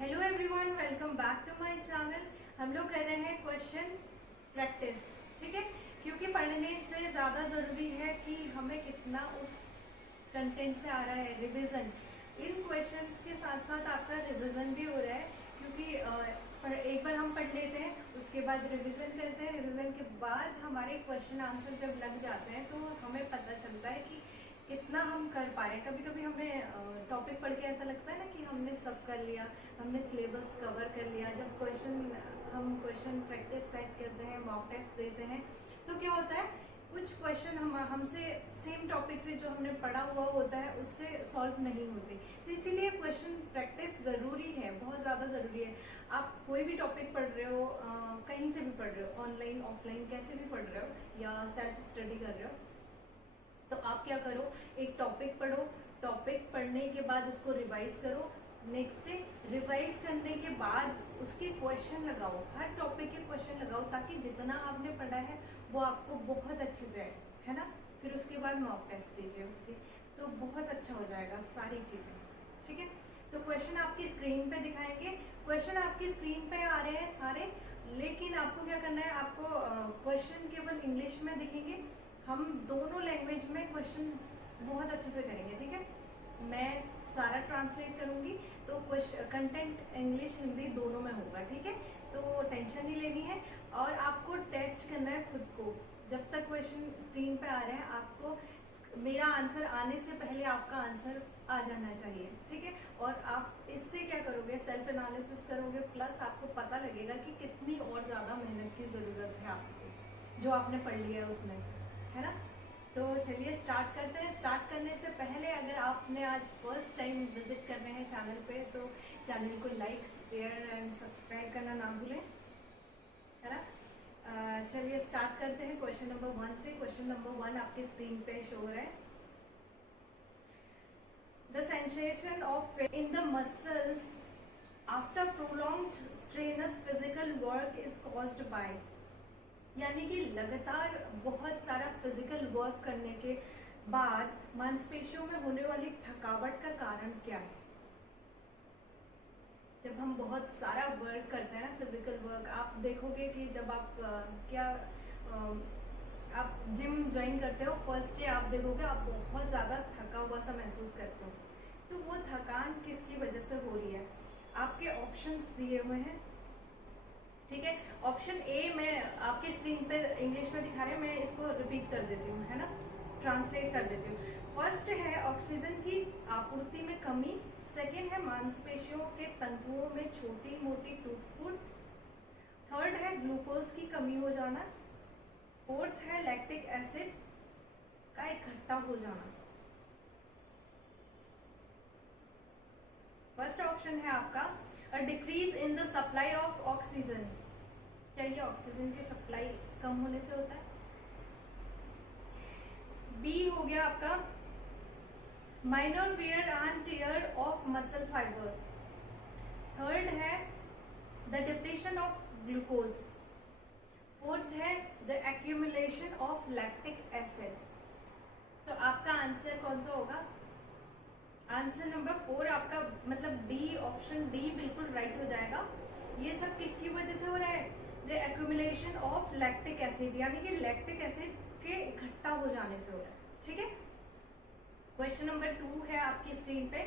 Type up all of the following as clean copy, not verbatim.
Hello everyone, welcome back to my channel. हम लोग कर रहे हैं क्वेश्चन प्रैक्टिस, ठीक है। क्योंकि पढ़ने से ज़्यादा ज़रूरी है कि हमें कितना उस कंटेंट से आ रहा है रिवीजन। इन क्वेश्चंस के साथ साथ आपका रिवीजन भी हो रहा है, क्योंकि एक बार हम पढ़ लेते हैं, उसके बाद रिवीजन करते हैं। रिवीजन के बाद हमारे क्वेश्चन आंसर जब लग जाते हैं तो हमें पता चलता है कि कितना हम कर पा रहे हैं। कभी कभी हमें टॉपिक पढ़ के ऐसा लगता है ना कि हमने सब कर लिया, हमने सिलेबस कवर कर लिया। जब हम क्वेश्चन प्रैक्टिस सेट करते हैं, मॉक टेस्ट देते हैं, तो क्या होता है, कुछ क्वेश्चन हमसे सेम टॉपिक से जो हमने पढ़ा हुआ होता है उससे सॉल्व नहीं होते। तो इसीलिए क्वेश्चन प्रैक्टिस ज़रूरी है, बहुत ज़्यादा ज़रूरी है। आप कोई भी टॉपिक पढ़ रहे हो, कहीं से भी पढ़ रहे हो, ऑनलाइन ऑफलाइन कैसे भी पढ़ रहे हो या सेल्फ स्टडी कर रहे हो, तो आप क्या करो, एक टॉपिक पढ़ो, टॉपिक पढ़ने के बाद उसको रिवाइज करो। नेक्स्ट डे रिवाइज करने के बाद उसके क्वेश्चन लगाओ, हर टॉपिक के क्वेश्चन लगाओ, ताकि जितना आपने पढ़ा है वो आपको बहुत अच्छे से आए, है ना। फिर उसके बाद मॉक टेस्ट दीजिए उसके, तो बहुत अच्छा हो जाएगा सारी चीज़ें, ठीक है। तो क्वेश्चन आपकी स्क्रीन पे दिखाएंगे, क्वेश्चन आपकी स्क्रीन पे आ रहे हैं सारे, लेकिन आपको क्या करना है, आपको क्वेश्चन केवल इंग्लिश में दिखेंगे। हम दोनों लैंग्वेज में क्वेश्चन बहुत अच्छे से करेंगे, ठीक है। मैं सारा ट्रांसलेट करूंगी, तो कंटेंट इंग्लिश हिंदी दोनों में होगा, ठीक है। तो टेंशन नहीं लेनी है, और आपको टेस्ट करना है खुद को। जब तक क्वेश्चन स्क्रीन पे आ रहे हैं, आपको मेरा आंसर आने से पहले आपका आंसर आ जाना चाहिए, ठीक है। और आप इससे क्या करोगे, सेल्फ एनालिसिस करोगे, प्लस आपको पता लगेगा कि कितनी और ज़्यादा मेहनत की ज़रूरत है आपको, जो आपने पढ़ लिया है उसमें से, है ना। तो चलिए स्टार्ट करते हैं। स्टार्ट करने से पहले, अगर आपने आज फर्स्ट टाइम विजिट कर रहे हैं चैनल पे, तो चैनल को लाइक, शेयर एंड सब्सक्राइब करना ना भूलें, है ना। चलिए स्टार्ट करते हैं क्वेश्चन नंबर 1 से। क्वेश्चन नंबर 1 आपके स्क्रीन पे शो हो रहा है। The sensation of in the muscles after prolonged strenuous physical work is caused by, यानी कि लगातार बहुत सारा फिजिकल वर्क करने के बाद मांसपेशियों में होने वाली थकावट का कारण क्या है। जब हम बहुत सारा वर्क करते हैं ना, फिजिकल वर्क, आप देखोगे कि जब आप आप जिम ज्वाइन करते हो, फर्स्ट डे आप देखोगे आप बहुत ज़्यादा थका हुआ सा महसूस करते हो। तो वो थकान किसकी वजह से हो रही है, आपके ऑप्शंस दिए हुए हैं, ठीक है। ऑप्शन ए मैं आपके स्क्रीन पे इंग्लिश में दिखा रहे हैं, मैं इसको रिपीट कर देती हूँ, है ना, ट्रांसलेट कर देती हूँ। फर्स्ट है ऑक्सीजन की आपूर्ति में कमी, सेकेंड है मांसपेशियों के तंतुओं में छोटी मोटी टूट फूट, थर्ड है ग्लूकोज की कमी हो जाना, फोर्थ है लैक्टिक एसिड का इकट्ठा हो जाना। फर्स्ट ऑप्शन है आपका a decrease in the supply of oxygen, क्या ये ऑक्सीजन की सप्लाई कम होने से होता है। बी हो गया आपका minor wear and tear of muscle fibre, third है the depletion of glucose, fourth है the accumulation of lactic acid. तो आपका आंसर कौन सा होगा, आंसर नंबर 4 आपका, मतलब डी, ऑप्शन डी बिल्कुल राइट हो जाएगा। ये सब किसकी वजह से हो रहा है, the accumulation of lactic acid, यानी कि लैक्टिक एसिड के इकट्ठा हो जाने से हो रहा है, ठीक है। क्वेश्चन नंबर 2 है आपकी स्क्रीन पे,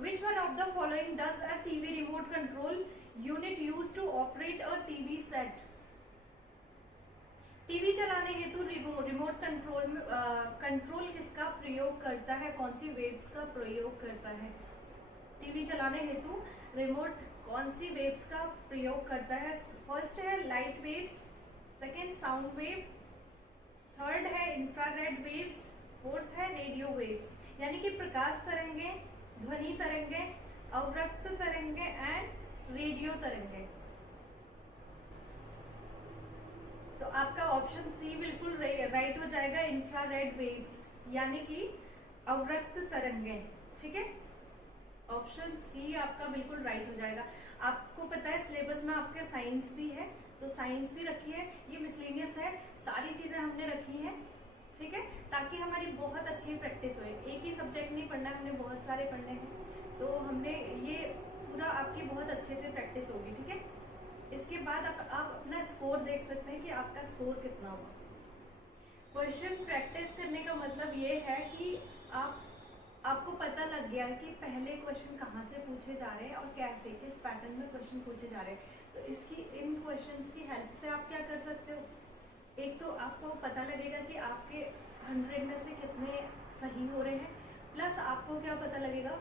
which one of the following does a TV remote control unit use to operate a TV set. TV चलाने हेतु रिमोट कंट्रोल में कंट्रोल किसका प्रयोग करता है, कौन सी वेव्स का प्रयोग करता है। टीवी चलाने हेतु रिमोट कौन सी वेव्स का प्रयोग करता है। फर्स्ट है light waves, second sound wave, third है इंफ्रारेड वेव्स, फोर्थ है रेडियो वेव्स, यानी कि प्रकाश तरंगे, ध्वनि तरंगे, अवरक्त तरंगे एंड रेडियो तरंगे। तो आपका ऑप्शन सी बिल्कुल राइट हो जाएगा, इंफ्रारेड वेव्स, यानी कि अवरक्त तरंगे, ठीक है। ऑप्शन सी आपका बिल्कुल राइट हो जाएगा। आपको पता है सिलेबस में आपके साइंस भी है, तो साइंस भी रखी है, ये मिसलेनियस है, सारी चीजें हमने रखी हैं, ठीक है, ताकि हमारी बहुत अच्छी प्रैक्टिस हो। एक ही सब्जेक्ट नहीं पढ़ना है, हमने बहुत सारे पढ़ने हैं, तो हमने ये पूरा आपकी बाद आप अपना स्कोर देख सकते हैं कि आपका स्कोर कितना हुआ। क्वेश्चन प्रैक्टिस करने का मतलब ये है कि आपको पता लग गया कि पहले क्वेश्चन कहाँ से पूछे जा रहे हैं और कैसे, किस पैटर्न में क्वेश्चन पूछे जा रहे हैं। तो इन क्वेश्चंस की हेल्प से आप क्या कर सकते हो, एक तो आपको पता लगेगा कि आपके 100 में से कितने सही हो रहे हैं, प्लस आपको क्या पता लगेगा,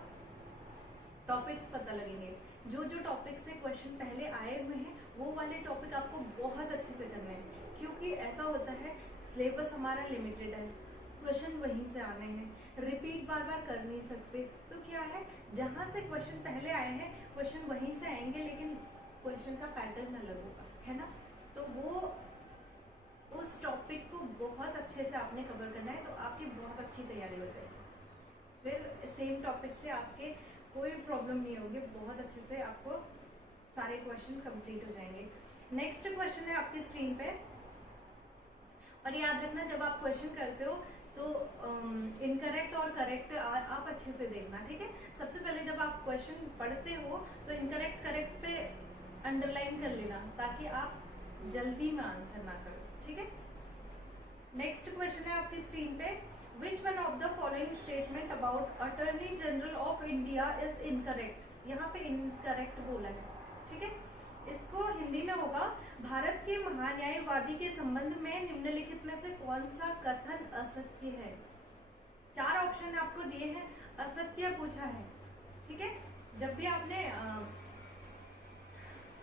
टॉपिक्स पता लगेंगे। जो टॉपिक से क्वेश्चन पहले आए हुए हैं वो वाले टॉपिक आपको बहुत अच्छे से करने हैं, क्योंकि ऐसा होता है सिलेबस हमारा लिमिटेड है, क्वेश्चन वहीं से आने हैं, रिपीट बार बार कर नहीं सकते। तो क्या है, जहाँ से क्वेश्चन पहले आए हैं क्वेश्चन वहीं से आएंगे, लेकिन क्वेश्चन का पैटर्न अलग होगा, है ना। तो वो उस टॉपिक को बहुत अच्छे से आपने कवर करना है, तो आपकी बहुत अच्छी तैयारी हो जाएगी। फिर सेम टॉपिक से आपके कोई प्रॉब्लम नहीं होगी, बहुत अच्छे से आपको सारे क्वेश्चन कंप्लीट हो जाएंगे। नेक्स्ट क्वेश्चन है आपकी स्क्रीन पे, और याद रखना जब आप क्वेश्चन करते हो तो इनकरेक्ट और करेक्ट आप अच्छे से देखना, ठीक है। सबसे पहले जब आप क्वेश्चन पढ़ते हो तो इनकरेक्ट करेक्ट पे अंडरलाइन कर लेना, ताकि आप जल्दी में आंसर ना करो, ठीक है। नेक्स्ट क्वेश्चन है आपकी स्क्रीन पे, which one of the following statement about attorney general of India is incorrect. यहाँ पे इनकरेक्ट बोला है, ठीक है। इसको हिंदी में होगा, भारत के महान्यायवादी के संबंध में निम्नलिखित में से कौन सा कथन असत्य है। 4 ऑप्शन आपको दिए हैं, असत्य पूछा है, ठीक है। जब भी आपने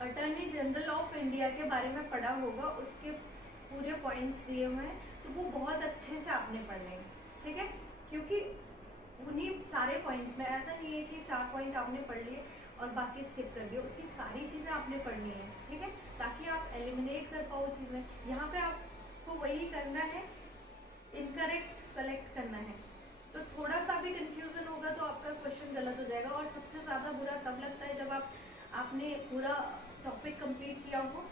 अटॉर्नी जनरल ऑफ इंडिया के बारे में पढ़ा होगा, उसके पूरे पॉइंट्स दिए हुए हैं, तो वो बहुत अच्छे से आपने पढ़ने हैं, ठीक है। क्योंकि उन्हीं सारे पॉइंट्स में, ऐसा नहीं है कि 4 पॉइंट आपने पढ़ लिए और बाकी स्किप कर दिए, उसकी सारी चीज़ें आपने पढ़नी है, ठीक है, ताकि आप एलिमिनेट कर पाओ चीज़ें। यहाँ पे आपको वही करना है, इनकरेक्ट सेलेक्ट करना है। तो थोड़ा सा भी कंफ्यूजन होगा तो आपका क्वेश्चन गलत हो जाएगा, और सबसे ज़्यादा बुरा तब लगता है जब आपने पूरा टॉपिक कंप्लीट किया हो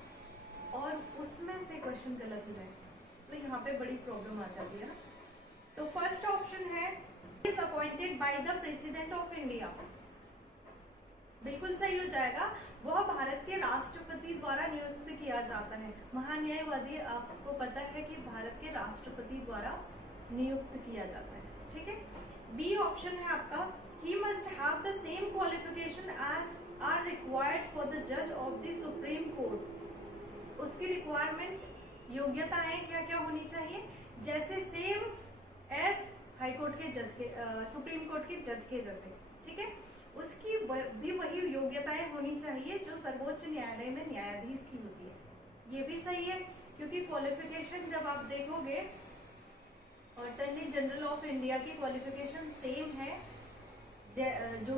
और उसमें से क्वेश्चन गलत हो जाए, तो यहाँ पे बड़ी प्रॉब्लम आ जाती है ना। तो फर्स्ट ऑप्शन है, is appointed by the president of India, बिल्कुल सही हो जाएगा। वह भारत के राष्ट्रपति द्वारा नियुक्त किया जाता है। महान्यायवादी आपको पता है कि भारत के राष्ट्रपति द्वारा नियुक्त किया जाता है, ठीक है। बी ऑप्शन है आपका, he must have the same qualification as are required for the judge of the Supreme Court. उसकी रिक्वायरमेंट, योग्यताएं क्या क्या होनी चाहिए, जैसे सेम एस हाई कोर्ट के जज के, सुप्रीम कोर्ट के जज के जैसे, ठीक है। उसकी भी वही योग्यताएं होनी चाहिए जो सर्वोच्च न्यायालय में न्यायाधीश की होती है। ये भी सही है, क्योंकि क्वालिफिकेशन जब आप देखोगे, अटॉर्नी जनरल ऑफ इंडिया की क्वालिफिकेशन सेम है जो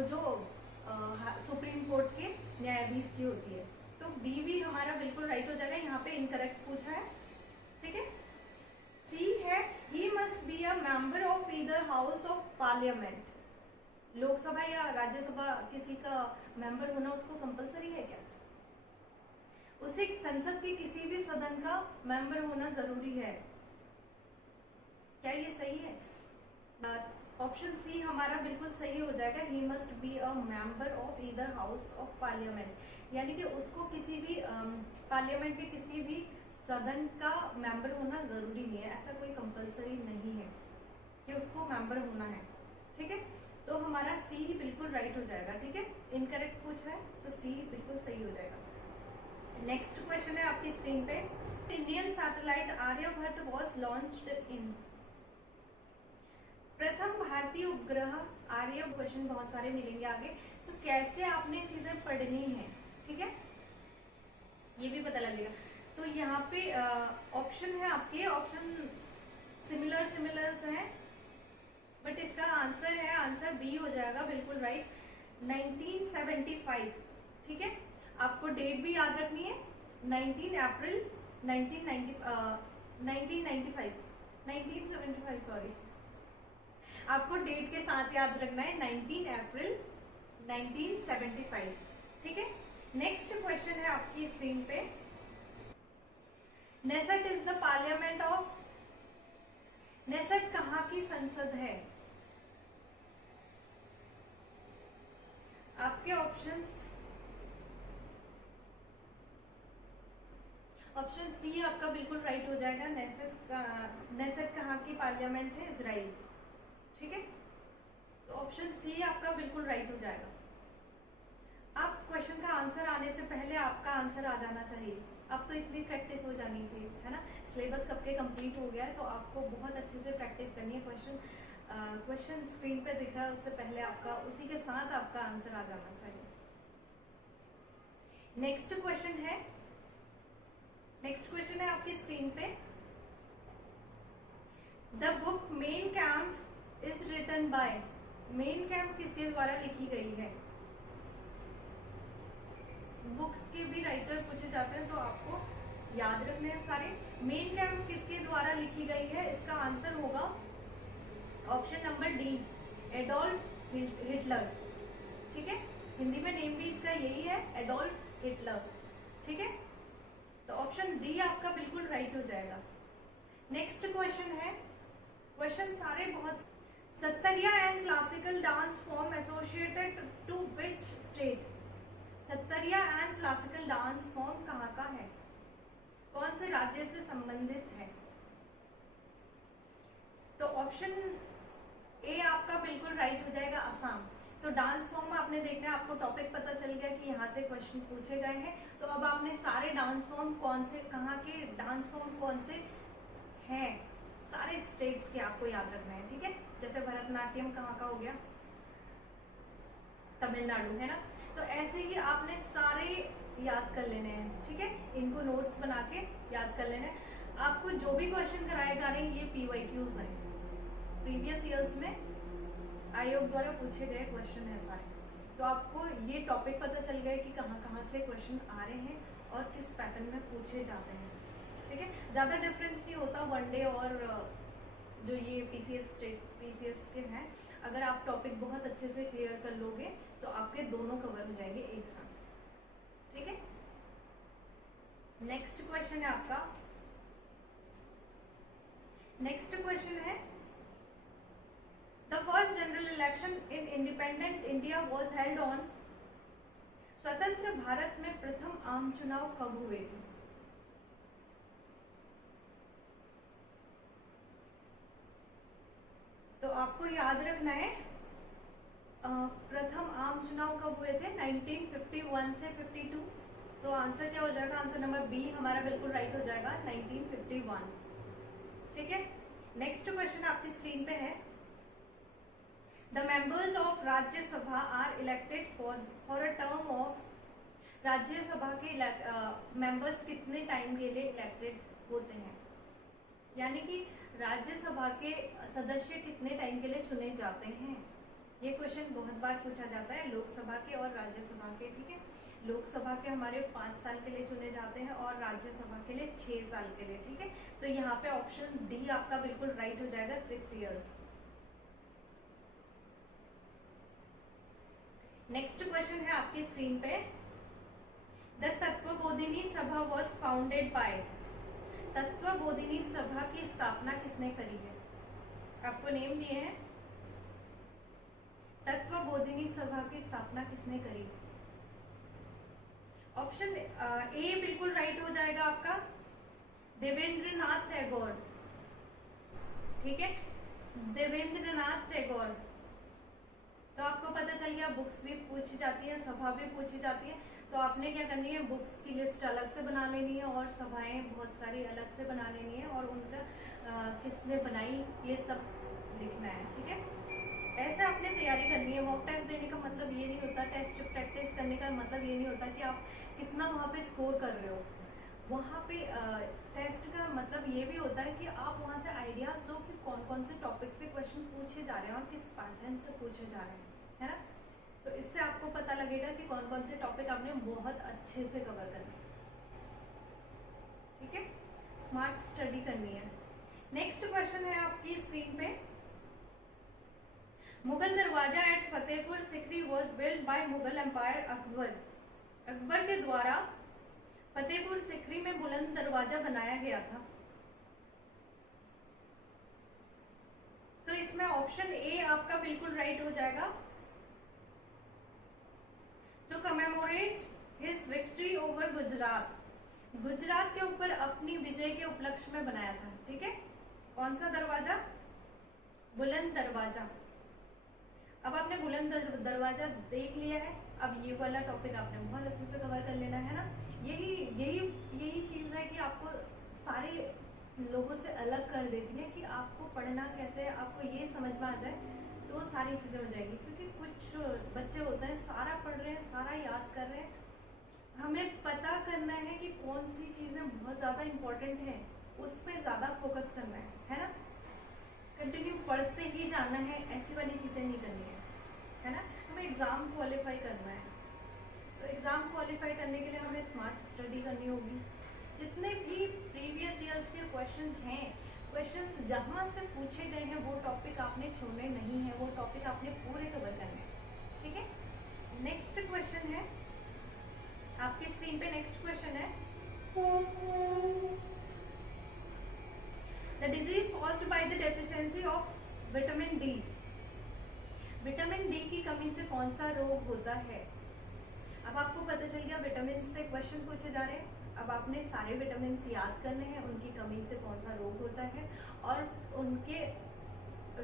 सुप्रीम कोर्ट के न्यायाधीश की होती है। तो बी भी हमारा बिल्कुल राइट हो जाएगा, यहाँ पे इनकरेक्ट पूछा है, ठीक है। सी है, he must be a member of either house of parliament. Lok Sabha या राज्यसभा किसी का मेंबर होना उसको कंपलसरी है क्या? उसे संसद के किसी भी सदन का मेंबर होना जरूरी है क्या? ये सही है? ऑप्शन सी हमारा बिल्कुल सही हो जाएगा, he must be a member of either house of parliament, यानी कि उसको किसी भी पार्लियामेंट के किसी भी सदन का मेंबर होना जरूरी नहीं है, ऐसा कोई कंपलसरी नहीं है कि उसको मेंबर होना है, ठीक है। तो हमारा सी ही बिल्कुल राइट हो जाएगा, ठीक है। इनकरेक्ट पूछा है तो सी बिल्कुल सही हो जाएगा। नेक्स्ट क्वेश्चन है आपकी स्क्रीन पे, Indian satellite Aryabhata was launched in. प्रथम भारतीय उपग्रह आर्य, क्वेश्चन बहुत सारे मिलेंगे आगे, तो कैसे आपने चीजें पढ़नी है, ठीक है, ये भी पता लगेगा। तो यहाँ पे ऑप्शन है आपके, ऑप्शन सिमिलर्स हैं, बट इसका आंसर है, आंसर बी हो जाएगा बिल्कुल राइट, 1975, ठीक है। आपको डेट भी याद रखनी है, 19 अप्रैल 1975 सॉरी, आपको डेट के साथ याद रखना है, 19 अप्रैल 1975, ठीक है। नेक्स्ट क्वेश्चन है आपकी स्क्रीन पे, Knesset is the parliament of, Knesset कहाँ की संसद है? आपके ऑप्शंस ऑप्शन सी आपका बिल्कुल राइट हो जाएगा। नेसेट कहाँ की पार्लियामेंट है? इजराइल। ठीक है, तो ऑप्शन सी आपका बिल्कुल राइट हो जाएगा। आप क्वेश्चन का आंसर आने से पहले आपका आंसर आ जाना चाहिए। अब तो इतनी प्रैक्टिस हो जानी चाहिए, है ना। सिलेबस कब के कंप्लीट हो गया है, तो आपको बहुत अच्छे से प्रैक्टिस करनी है। क्वेश्चन स्क्रीन पे दिख रहा है, उससे पहले आपका उसी के साथ आपका आंसर आ जाना चाहिए। नेक्स्ट क्वेश्चन है आपकी स्क्रीन पे। The book Mein Kampf is written by. Mein Kampf किसके द्वारा लिखी गई है? बुक्स के भी राइटर पूछे जाते हैं, तो आपको याद रखने हैं सारे। मेन कैंप किसके द्वारा लिखी गई है? इसका आंसर होगा option number D, Adolf Hitler. ठीक है, हिंदी में नेम भी इसका यही है, एडोल्फ हिटलर। ठीक है, तो ऑप्शन डी आपका बिल्कुल राइट हो जाएगा। नेक्स्ट क्वेश्चन है, क्वेश्चन सारे बहुत। Sattriya and classical dance form associated to which state? Sattriya and classical dance form कहाँ का है? कौन से राज्य से संबंधित है? तो ऑप्शन ए आपका बिल्कुल राइट हो जाएगा, असम। तो डांस फॉर्म आपने देखना है, आपको टॉपिक पता चल गया कि यहाँ से क्वेश्चन पूछे गए हैं। तो अब आपने सारे डांस फॉर्म कौन से, कहाँ के डांस फॉर्म कौन से हैं, सारे स्टेट्स के आपको याद रखना है। ठीक है, जैसे भरतनाट्यम कहाँ का हो गया? तमिलनाडु, है ना। तो ऐसे ही आपने सारे याद कर लेने हैं। ठीक है, इनको नोट्स बना के याद कर लेने हैं। आपको जो भी क्वेश्चन कराए जा रहे हैं ये PYQs हैं, प्रीवियस ईयर्स में आयोग द्वारा पूछे गए क्वेश्चन है सारे। तो आपको ये टॉपिक पता चल गया कि कहाँ कहाँ से क्वेश्चन आ रहे हैं और किस पैटर्न में पूछे जाते हैं। ठीक है, ज़्यादा डिफरेंस नहीं होता वनडे और जो ये PCS के हैं। अगर आप टॉपिक बहुत अच्छे से क्लियर कर लोगे तो आपके दोनों कवर हो जाएंगे एक साथ। ठीक है, नेक्स्ट क्वेश्चन है आपका। नेक्स्ट क्वेश्चन है, the first general election in independent India was held on. स्वतंत्र भारत में प्रथम आम चुनाव कब हुए थे? तो आपको याद रखना है प्रथम आम चुनाव कब हुए थे? 1951 से 52। तो आंसर क्या हो जाएगा? आंसर नंबर बी हमारा बिल्कुल राइट हो जाएगा, 1951। ठीक है, नेक्स्ट क्वेश्चन आपकी स्क्रीन पे है। The members of Rajya Sabha are elected for a term of. Rajya Sabha के मेंबर्स कितने टाइम के लिए इलेक्टेड होते हैं? यानी कि राज्यसभा के सदस्य कितने टाइम के लिए चुने जाते हैं? ये क्वेश्चन बहुत बार पूछा जाता है, लोकसभा के और राज्यसभा के। ठीक है, लोकसभा के हमारे 5 साल के लिए चुने जाते हैं और राज्यसभा के लिए 6 साल के लिए। ठीक है, तो यहाँ पे ऑप्शन डी आपका बिल्कुल राइट हो जाएगा, 6 इयर्स। नेक्स्ट क्वेश्चन है आपकी स्क्रीन पे। द तत्वबोधिनी सभा वॉज फाउंडेड बाय। तत्वबोधिनी सभा की स्थापना किसने करी है? आपको नेम दिए हैं, तत्वबोधिनी सभा की स्थापना किसने करी? ऑप्शन ए बिल्कुल राइट हो जाएगा आपका, देवेंद्रनाथ टैगोर। ठीक है, देवेंद्रनाथ टैगोर। तो आपको पता चल गया, बुक्स भी पूछी जाती है, सभा भी पूछी जाती है। तो आपने क्या करनी है, बुक्स की लिस्ट अलग से बना लेनी है और सभाएं बहुत सारी अलग से बना लेनी है और उनका किसने बनाई ये सब लिखना है। ठीक है, ऐसे आपने तैयारी करनी है। मॉक टेस्ट देने का मतलब ये नहीं होता, टेस्ट प्रैक्टिस करने का मतलब ये नहीं होता कि आप कितना वहाँ पे स्कोर कर रहे हो। वहाँ पे टेस्ट का मतलब ये भी होता है कि आप वहाँ से आइडियाज़ दो कि कौन कौन से टॉपिक से क्वेश्चन पूछे जा रहे हैं और किस पैटर्न से पूछे जा रहे हैं, है ना। तो इससे आपको पता लगेगा कि कौन कौन से टॉपिक आपने बहुत अच्छे से कवर करने। ठीक है, स्मार्ट स्टडी करनी है। नेक्स्ट क्वेश्चन है आपकी स्क्रीन पे। Mughal Darwaza at Fatehpur Sikri was build by Mughal empire Akbar. Akbar के द्वारा फतेहपुर सिकरी में बुलंद दरवाजा बनाया गया था। तो इसमें ऑप्शन ए आपका बिल्कुल राइट हो जाएगा, to commemorate his victory over Gujarat. Gujarat के ऊपर अपनी विजय के उपलक्ष्य में बनाया था, ठीक है। कौन सा दरवाजा? बुलंद दरवाजा। अब आपने बुलंद दरवाजा देख लिया है, अब ये वाला टॉपिक आपने बहुत अच्छे से कवर कर लेना है ना। यही यही यही चीज़ है कि आपको सारे लोगों से अलग कर देती है कि आपको पढ़ना कैसे है, आपको ये समझ में आ जाए तो सारी चीज़ें हो जाएगी। क्योंकि कुछ बच्चे होते हैं सारा पढ़ रहे हैं, सारा याद कर रहे हैं, हमें पता करना है कि कौन सी चीज़ें बहुत ज़्यादा इम्पोर्टेंट हैं, उस पर ज़्यादा फोकस करना है ना। कंटिन्यू पढ़ते ही जाना है, ऐसी वाली चीज़ें नहीं करनी है ना। हमें एग्ज़ाम क्वालिफाई करना है, तो एग्ज़ाम क्वालिफाई करने के लिए हमें स्मार्ट स्टडी करनी होगी। जितने भी प्रीवियस ईयर्स के क्वेश्चन हैं, क्वेश्चंस जहाँ से पूछे गए हैं वो टॉपिक आपने छोड़ने नहीं है, वो टॉपिक आपने पूरे कवर करने हैं, ठीक है। नेक्स्ट क्वेश्चन है आपकी स्क्रीन पे, नेक्स्ट क्वेश्चन है the disease caused by the deficiency of vitamin D. Vitamin D की कमी से कौन सा रोग होता है? अब आपको पता चल गया विटामिन से क्वेश्चन पूछे जा रहे हैं। अब आपने सारे विटामिन याद करने हैं, उनकी कमी से कौन सा रोग होता है और उनके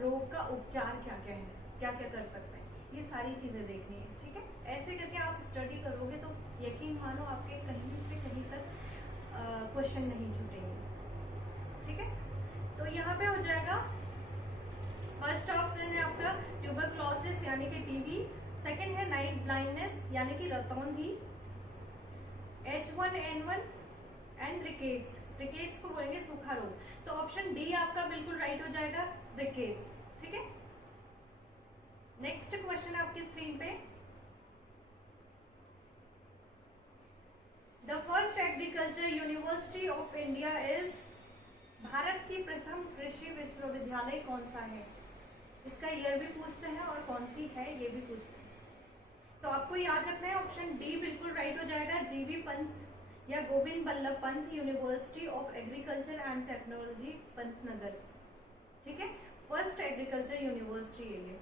रोग का उपचार क्या क्या है, क्या क्या कर सकते हैं, ये सारी चीज़ें देखनी है, ठीक है। ऐसे करके आप स्टडी करोगे तो यकीन मानो आपके कहीं से कहीं तक क्वेश्चन नहीं छूटेंगे, ठीक है। तो यहाँ पे हो जाएगा फर्स्ट ऑप्शन है आपका ट्यूबरक्लोसिस यानी कि टीबी, सेकंड है नाइट ब्लाइंडनेस यानी कि रतौंधी, H1N1 एंड रिकेट्स। रिकेट्स को बोलेंगे सूखा रोग। तो ऑप्शन डी आपका बिल्कुल राइट हो जाएगा, रिकेट्स, ठीक है। नेक्स्ट क्वेश्चन है आपकी स्क्रीन पे, the first agriculture university of India is. Bharat की प्रथम कृषि विश्वविद्यालय कौन सा है? इसका ईयर भी पूछते हैं और कौन सी है ये भी पूछते हैं। तो आपको याद रखना है ऑप्शन डी बिल्कुल राइट हो जाएगा, जीबी पंत या Govind Ballabh Pant university of agriculture and technology Pantnagar, ठीक है। फर्स्ट एग्रीकल्चर यूनिवर्सिटी है ये।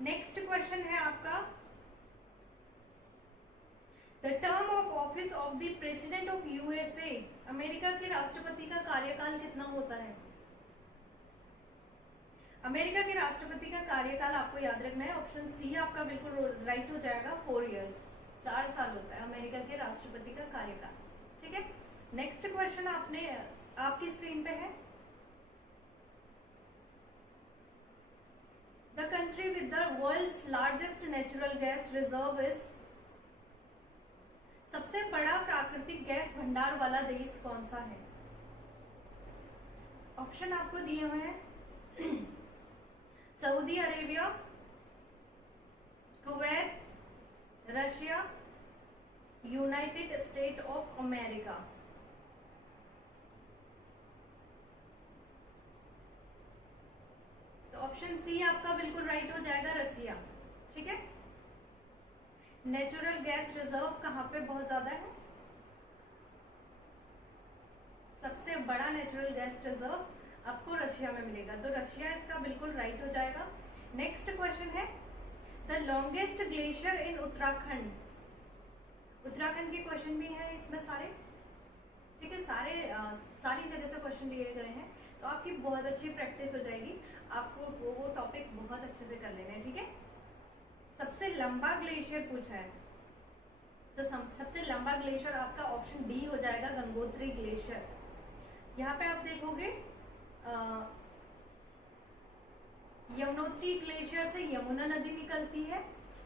नेक्स्ट क्वेश्चन है आपका, the term of office of the president of USA. America के राष्ट्रपति का कार्यकाल कितना होता है? अमेरिका के राष्ट्रपति का कार्यकाल आपको याद रखना है, ऑप्शन सी आपका बिल्कुल राइट हो जाएगा, 4 इयर्स, 4 साल होता है अमेरिका के राष्ट्रपति का कार्यकाल, ठीक है। नेक्स्ट क्वेश्चन आपने आपकी स्क्रीन पे है, the country with the world's largest natural gas reserve is. सबसे बड़ा प्राकृतिक गैस भंडार वाला देश कौन सा है? ऑप्शन आपको दिए हुए हैं, Saudi Arabia, Kuwait, Russia, United state of America. तो ऑप्शन सी आपका बिल्कुल राइट हो जाएगा, रशिया, ठीक है। नेचुरल गैस रिजर्व कहाँ पे बहुत ज्यादा है? सबसे बड़ा नेचुरल गैस रिजर्व आपको रशिया में मिलेगा, तो रशिया इसका बिल्कुल राइट हो जाएगा। नेक्स्ट क्वेश्चन है, द लॉन्गेस्ट ग्लेशियर इन उत्तराखंड। उत्तराखंड के क्वेश्चन भी हैं इसमें सारे, ठीक है। सारी जगह से क्वेश्चन लिए गए हैं, तो आपकी बहुत अच्छी प्रैक्टिस हो जाएगी, आपको वो टॉपिक बहुत अच्छे से कर लेने हैं, ठीक है। सबसे लंबा ग्लेशियर पूछा है, तो सबसे लंबा ग्लेशियर आपका ऑप्शन डी हो जाएगा, गंगोत्री ग्लेशियर। यहाँ पे आप देखोगे यमुनोत्री ग्लेशियर से यमुना नदी निकलती है,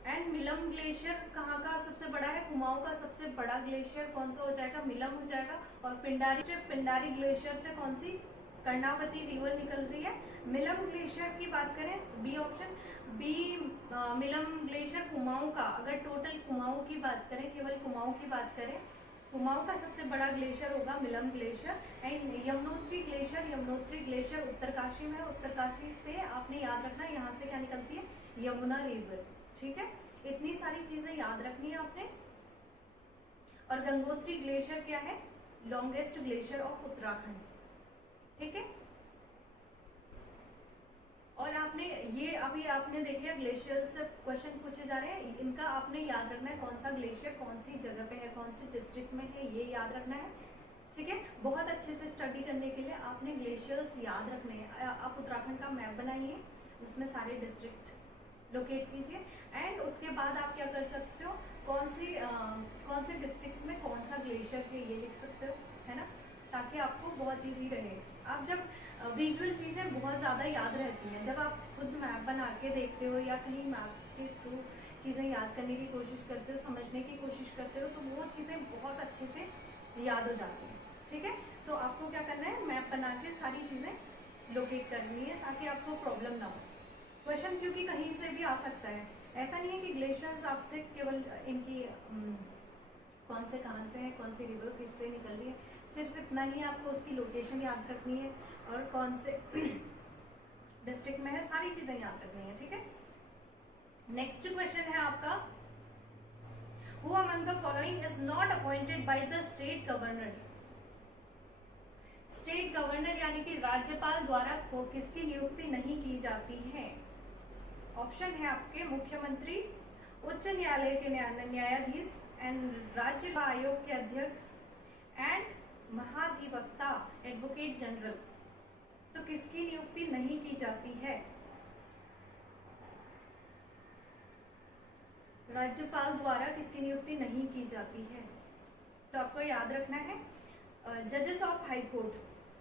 एंड मिलम ग्लेशियर कहाँ का सबसे बड़ा है? कुमाऊं का सबसे बड़ा ग्लेशियर कौन सा हो जाएगा? मिलम हो जाएगा। और पिंडारी ग्लेशियर से कौन सी? कर्णावती रिवर निकल रही है। मिलम ग्लेशियर की बात करें, B option, B Milam glacier Kumaon का, अगर टोटल कुमाऊं की बात करें, केवल कुमाऊं की बात करें, कुमाऊं का सबसे बड़ा ग्लेशियर होगा Milam glacier. And Yamunotri glacier Uttarkashi में, उत्तरकाशी से आपने याद रखना यहाँ से क्या निकलती है? यमुना रिवर, ठीक है। इतनी सारी चीजें याद रखनी है आपने। और गंगोत्री ग्लेशियर क्या है? लॉन्गेस्ट ग्लेशियर ऑफ उत्तराखंड, ठीक है। और आपने ये अभी आपने देख लिया ग्लेशियर से क्वेश्चन पूछे जा रहे हैं, इनका आपने याद रखना है कौन सा ग्लेशियर कौन सी जगह पे है, कौन सी डिस्ट्रिक्ट में है, ये याद रखना है। ठीक है, बहुत अच्छे से स्टडी करने के लिए आपने ग्लेशियर्स याद रखने हैं। आप उत्तराखंड का मैप बनाइए, उसमें सारे डिस्ट्रिक्ट लोकेट कीजिए, एंड उसके बाद आप क्या कर सकते हो, कौन से डिस्ट्रिक्ट में कौन सा ग्लेशियर है ये लिख सकते हो, है ना, ताकि आपको बहुत इजी रहे। आप जब विजुअल चीज़ें बहुत ज़्यादा याद रहती हैं, जब आप खुद मैप बना के देखते हो या कहीं मैप के थ्रू चीज़ें याद करने की कोशिश करते हो, समझने की कोशिश करते हो, तो वो चीज़ें बहुत अच्छे से याद हो जाती हैं। ठीक है, तो आपको क्या करना है, मैप बना के सारी चीज़ें लोकेट करनी है ताकि आपको प्रॉब्लम ना हो। क्वेश्चन क्योंकि कहीं से भी आ सकता है, ऐसा नहीं है कि ग्लेशियर्स आपसे केवल इनकी कौन से कहाँ से है, कौन सी रिवर किससे निकल रही है, सिर्फ इतना ही आपको उसकी लोकेशन याद रखनी है और कौन से डिस्ट्रिक्ट में है, सारी चीजें याद रखनी है। ठीक है, नेक्स्ट क्वेश्चन है आपका, who among the following is not appointed by the state governor. State governor यानी कि राज्यपाल द्वारा को किसकी नियुक्ति नहीं की जाती है। ऑप्शन है आपके मुख्यमंत्री, उच्च न्यायालय के न्यायाधीश, एंड राज्य आयोग के अध्यक्ष, एंड महाधिवक्ता एडवोकेट जनरल। तो किसकी नियुक्ति नहीं की जाती है, राज्यपाल द्वारा किसकी नियुक्ति नहीं की जाती है। तो आपको याद रखना है, जजेस of high court,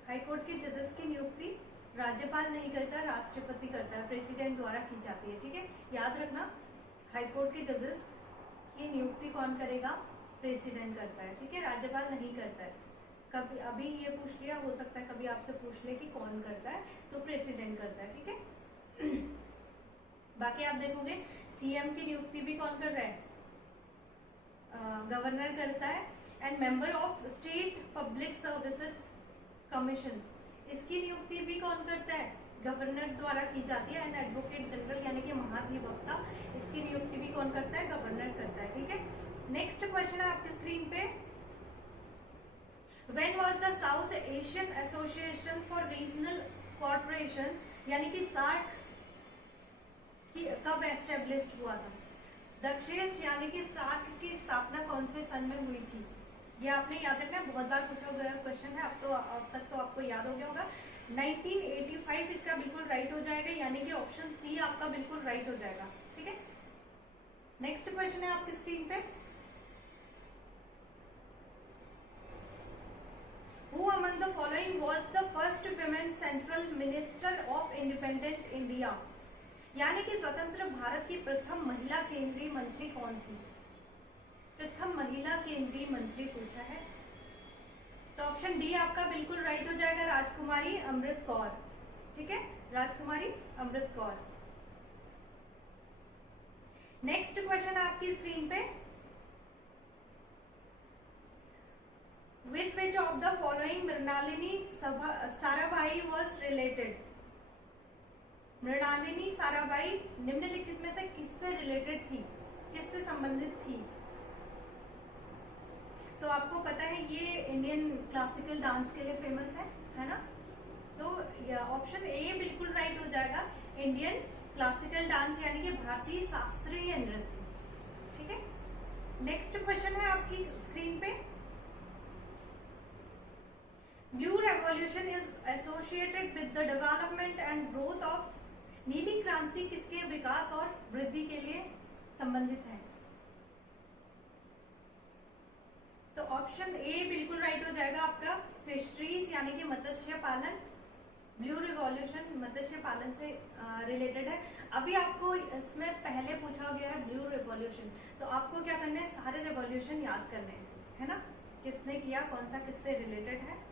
high court के जजेस की नियुक्ति राज्यपाल नहीं करता, राष्ट्रपति करता है, प्रेसिडेंट द्वारा की जाती है। ठीक है, याद रखना, हाई कोर्ट के जजेस की नियुक्ति कौन करेगा, प्रेसिडेंट करता है। ठीक है, राज्यपाल नहीं करता है। कभी अभी ये पूछ लिया, हो सकता है कभी आपसे पूछ ले कि कौन करता है, तो प्रेसिडेंट करता है। ठीक है, बाकी आप देखोगे सीएम की नियुक्ति भी कौन कर रहा है, गवर्नर करता है, and member of state public services commission, इसकी नियुक्ति भी कौन करता है, गवर्नर द्वारा की जाती है, एंड एडवोकेट जनरल यानी कि महाधिवक्ता, इसकी नियुक्ति भी कौन करता है, गवर्नर करता है। ठीक है, नेक्स्ट क्वेश्चन है आपकी स्क्रीन पे, When was the South Asian Association for Regional Cooperation यानी कि सार्क कब एस्टेब्लिश हुआ था। दक्षेश यानी कि सार्क की स्थापना कौन से सन में हुई थी, ये आपने याद रखना है, बहुत बार पूछा गया क्वेश्चन है, अब तक तो आपको याद हो गया होगा। 1985 इसका बिल्कुल राइट हो जाएगा, यानी कि ऑप्शन सी आपका बिल्कुल राइट हो जाएगा। ठीक है, नेक्स्ट क्वेश्चन है आपकी स्क्रीन पे, Who among the following was the first women central minister of independent India? यानी कि स्वतंत्र भारत की प्रथम महिला केंद्रीय मंत्री कौन थी, प्रथम महिला केंद्रीय मंत्री पूछा है। तो ऑप्शन डी आपका बिल्कुल राइट हो जाएगा, राजकुमारी अमृत कौर। ठीक है, राजकुमारी अमृत कौर। नेक्स्ट क्वेश्चन आपकी स्क्रीन पे, With which of the following Mrinalini Sarabhai was related? Mrinalini Sarabhai निम्नलिखित में से किससे रिलेटेड थी, किससे संबंधित थी। तो आपको पता है ये इंडियन क्लासिकल डांस के लिए फेमस है ना, तो ऑप्शन ए बिल्कुल राइट हो जाएगा, इंडियन क्लासिकल डांस यानी कि भारतीय शास्त्रीय नृत्य। ठीक है, नेक्स्ट क्वेश्चन है आपकी स्क्रीन पे, blue revolution is associated with the development and growth of, नीली क्रांति किसके विकास और वृद्धि के लिए संबंधित है। तो ऑप्शन ए बिल्कुल राइट हो जाएगा आपका, फिशरीज यानी कि मत्स्य पालन, ब्लू रिवॉल्यूशन मत्स्य पालन से रिलेटेड है। अभी आपको इसमें पहले पूछा गया है ब्लू रिवॉल्यूशन, तो आपको क्या करना है, सारे रिवॉल्यूशन याद करने हैं, है ना, किसने किया, कौन सा किससे रिलेटेड है,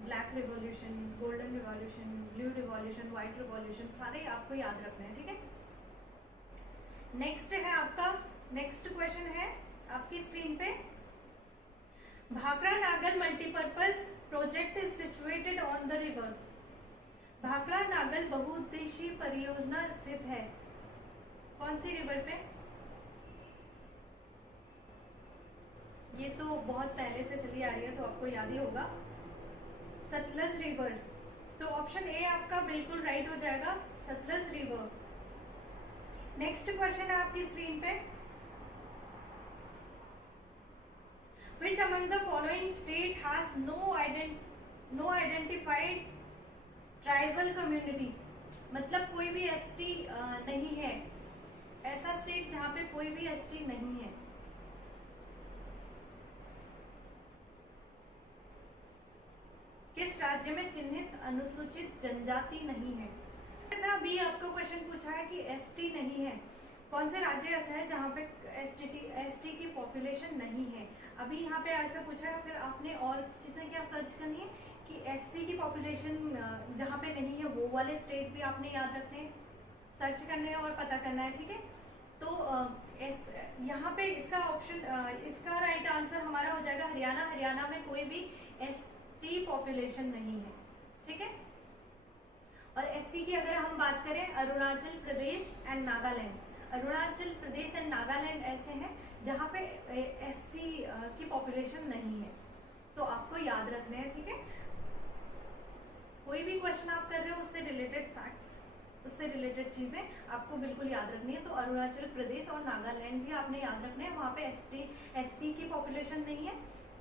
black revolution, golden revolution, blue revolution, white revolution, सारे आपको याद रखने हैं। ठीक है, नेक्स्ट है आपका, नेक्स्ट क्वेश्चन है आपकी स्क्रीन पे, Bhakra Nangal multipurpose project is situated on the river. Bhakra Nangal बहुउद्देशीय परियोजना स्थित है कौन सी रिवर पे, ये तो बहुत पहले से चली आ रही है तो आपको याद ही होगा, सतलज रिवर, तो ऑप्शन ए आपका बिल्कुल राइट हो जाएगा, सतलज रिवर। नेक्स्ट क्वेश्चन है आपकी स्क्रीन पे, which among the following state has no identified tribal community, मतलब कोई भी एसटी नहीं है, ऐसा स्टेट जहां पे कोई भी एसटी नहीं है। किस राज्य में चिन्हित अनुसूचित जनजाति नहीं है? ना अभी आपको क्वेश्चन पूछा है कि एसटी नहीं है, कौन से राज्य ऐसा है जहाँ पे एसटी की पॉपुलेशन नहीं है। अभी यहाँ पे ऐसा पूछा है, फिर आपने और चीजें क्या सर्च करनी है कि एससी की पॉपुलेशन जहाँ पे नहीं है वो वाले स्टेट भी आपने याद रखने, सर्च करने हैं और पता करना है, ठीक है। तो यहाँ पे इसका ऑप्शन, इसका राइट आंसर हमारा हो जाएगा हरियाणा। हरियाणा में कोई भी एसटी पॉपुलेशन नहीं है, ठीक है। और एससी की अगर हम बात करें, अरुणाचल प्रदेश एंड नागालैंड, अरुणाचल प्रदेश एंड नागालैंड ऐसे हैं जहाँ पे एससी की पॉपुलेशन नहीं है, तो आपको याद रखने हैं, ठीक है। कोई भी क्वेश्चन आप कर रहे हो उससे रिलेटेड फैक्ट्स, उससे रिलेटेड चीजें आपको बिल्कुल याद रखनी है। तो अरुणाचल प्रदेश और नागालैंड भी आपने याद रखने हैं, वहाँ पे एससी की पॉपुलेशन नहीं है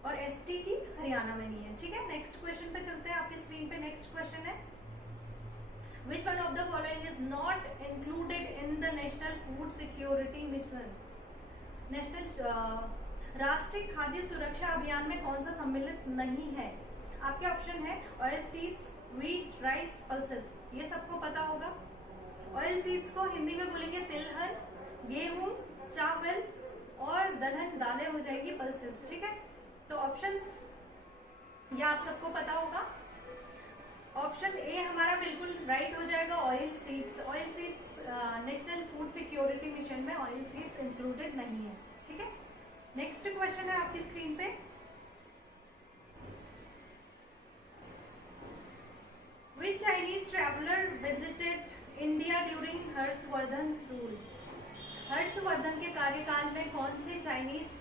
और एसटी की हरियाणा में नहीं है, ठीक है। नेक्स्ट क्वेश्चन पे चलते हैं, आपकी स्क्रीन पे नेक्स्ट क्वेश्चन है, which one of the following is not included in the national food security mission? National राष्ट्रीय खाद्य सुरक्षा अभियान में कौन सा सम्मिलित नहीं है? आपके ऑप्शन है oil seeds, wheat, rice, pulses, ये सबको पता होगा। ऑयल सीड्स को हिंदी में बोलेंगे तिलहन, गेहूं, चावल और दलहन दालें हो जाएंगी पल्सेस, ठीक है। तो ऑप्शंस ये आप सबको पता होगा। ऑप्शन ए हमारा बिल्कुल राइट हो जाएगा, oil seeds. Oil seeds national food security mission में ऑयल सीड्स इंक्लूडेड नहीं है, ठीक है। नेक्स्ट क्वेश्चन है आपकी स्क्रीन पे, which Chinese traveler visited India during Harshavardhan's rule? Harshavardhan के कार्यकाल में कौन से चाइनीज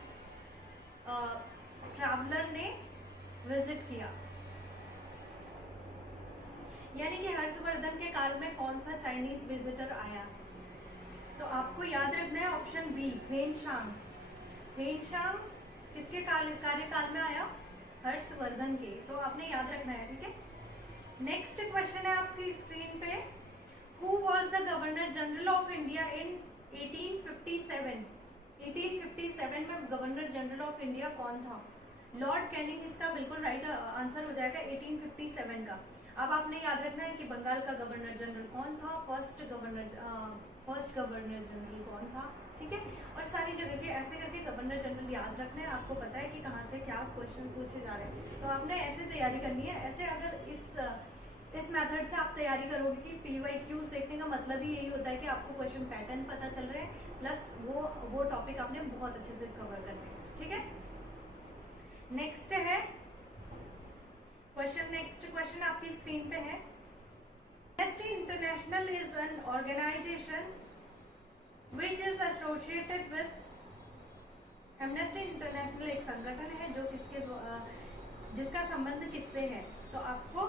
ट्रैवलर ने विजिट किया? यानी कि हर्षवर्धन के काल में कौन सा चाइनीज विजिटर आया? तो आपको याद रखना है ऑप्शन बी, हेनशांग। हेनशांग किसके कार्यकाल में आया? हर्षवर्धन के, तो आपने याद रखना है, ठीक है। नेक्स्ट क्वेश्चन है आपकी स्क्रीन पे, who was the governor general of India in 1857? 1857 में गवर्नर जनरल ऑफ इंडिया कौन था? लॉर्ड कैनिंग इसका बिल्कुल राइट आंसर हो जाएगा 1857 का। अब आपने याद रखना है कि बंगाल का गवर्नर जनरल कौन था, फर्स्ट गवर्नर जनरल कौन था, ठीक है। और सारी जगह के ऐसे करके गवर्नर जनरल याद रखने हैं, आपको पता है कि कहाँ से क्या क्वेश्चन पूछे जा रहे हैं, तो आपने ऐसे तैयारी करनी है। ऐसे अगर इस मेथड से आप तैयारी करोगे कि PYQs देखने का मतलब ही यही होता है कि आपको क्वेश्चन पैटर्न पता चल रहे हैं, प्लस वो टॉपिक आपने बहुत अच्छे से कवर करने हैं, ठीक है। नेक्स्ट है क्वेश्चन, नेक्स्ट क्वेश्चन आपकी स्क्रीन पे है, Amnesty International is an organisation which is associated with, Amnesty International एक संगठन है जो जिसका संबंध किससे है? तो आपको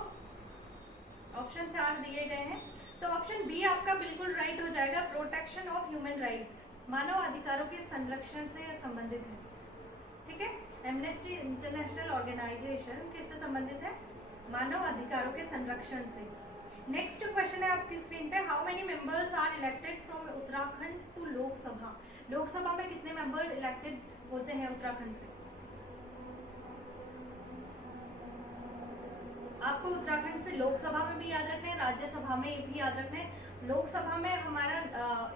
ऑप्शन 4 दिए गए हैं, तो ऑप्शन बी आपका बिल्कुल राइट हो जाएगा, प्रोटेक्शन ऑफ ह्यूमन राइट्स, मानव अधिकारों के संरक्षण से संबंधित है, ठीक है। एमनेस्टी इंटरनेशनल ऑर्गेनाइजेशन किससे संबंधित है? मानव अधिकारों के संरक्षण से। नेक्स्ट क्वेश्चन है आपकी स्क्रीन पे, how many members are elected from Uttarakhand to Lok Sabha? Lok Sabha में कितने मेंबर इलेक्टेड होते हैं उत्तराखंड से? आपको उत्तराखंड से लोकसभा में भी याद रखना है, राज्यसभा में भी याद रखना है। लोकसभा में हमारा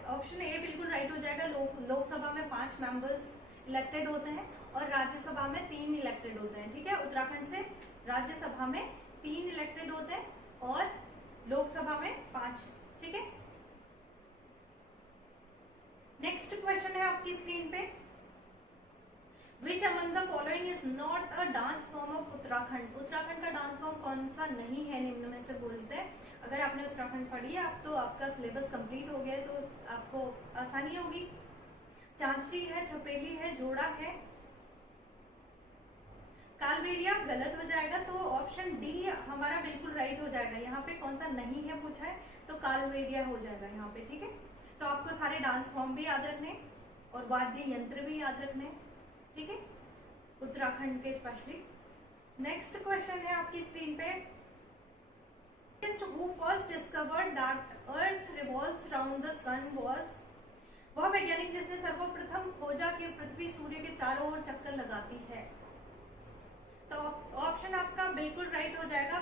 ऑप्शन ए बिल्कुल राइट हो जाएगा, लोकसभा में 5 मेंबर्स इलेक्टेड होते हैं और राज्यसभा में 3 इलेक्टेड होते हैं, ठीक है। उत्तराखंड से राज्यसभा में 3 इलेक्टेड होते हैं और लोकसभा में 5, ठीक है। नेक्स्ट क्वेश्चन है आपकी स्क्रीन पे, Which among the following is not a dance form of Uttarakhand? Uttarakhand का डांस फॉर्म कौन सा नहीं है, निम्न में से बोलते हैं। अगर आपने उत्तराखंड पढ़ी है आप, तो आपका सिलेबस कंप्लीट हो गया है, तो आपको आसानी होगी। चांचरी है, छपेली है, जोड़ा है, कालबेलिया गलत हो जाएगा, तो ऑप्शन डी हमारा बिल्कुल राइट हो जाएगा। यहाँ पे कौन सा नहीं है पूछा है, तो कालबेलिया हो जाएगा यहाँ पे, ठीक है। तो आपको सारे डांस फॉर्म भी याद रखने और वाद्य यंत्र भी याद रखने, ठीक है, उत्तराखंड के स्पेशली। नेक्स्ट क्वेश्चन है आपकी स्क्रीन पे, who first discovered that earth revolves round the sun was, वह वैज्ञानिक जिसने सर्वप्रथम खोजा कि पृथ्वी सूर्य के चारों ओर चक्कर लगाती है। तो ऑप्शन आपका बिल्कुल राइट हो जाएगा,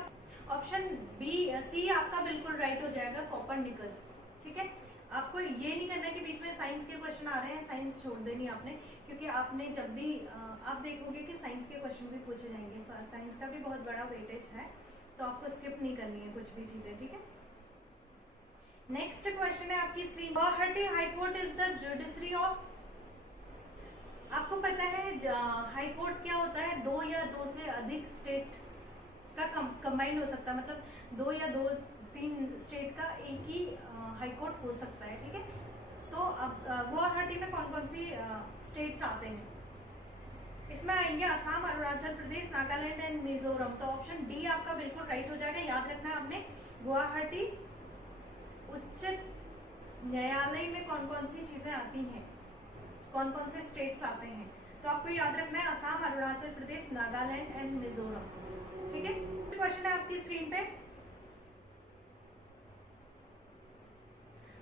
ऑप्शन बी सी आपका बिल्कुल राइट हो जाएगा, कोपरनिकस, ठीक है। आपको ये नहीं करना कि बीच में साइंस के क्वेश्चन आ रहे हैं, साइंस छोड़ देनी आपने, क्योंकि आपने जब भी आप देखोगे कि साइंस के क्वेश्चन भी पूछे जाएंगे, साइंस का भी बहुत बड़ा वेटेज है, तो आपको स्किप नहीं करनी है कुछ भी चीजें, ठीक है। नेक्स्ट क्वेश्चन है आपकी screen, Guwahati high court is the judiciary of, आपको पता है हाई कोर्ट क्या होता है, दो या दो से अधिक स्टेट का कंबाइंड हो सकता है, मतलब दो या दो तीन स्टेट का एक ही हाई कोर्ट हो सकता है, ठीक है। तो अब गुवाहाटी में कौन कौन सी स्टेट्स आते हैं, इसमें आएंगे असम, अरुणाचल प्रदेश, नागालैंड एंड मिजोरम। तो ऑप्शन डी आपका बिल्कुल राइट हो जाएगा। याद रखना आपने गुवाहाटी उच्च न्यायालय में कौन कौन सी चीजें आती हैं, कौन कौन से स्टेट्स आते हैं, तो आपको याद रखना है असम, अरुणाचल प्रदेश, नागालैंड एंड मिजोरम, ठीक है। क्वेश्चन है आपकी स्क्रीन पे,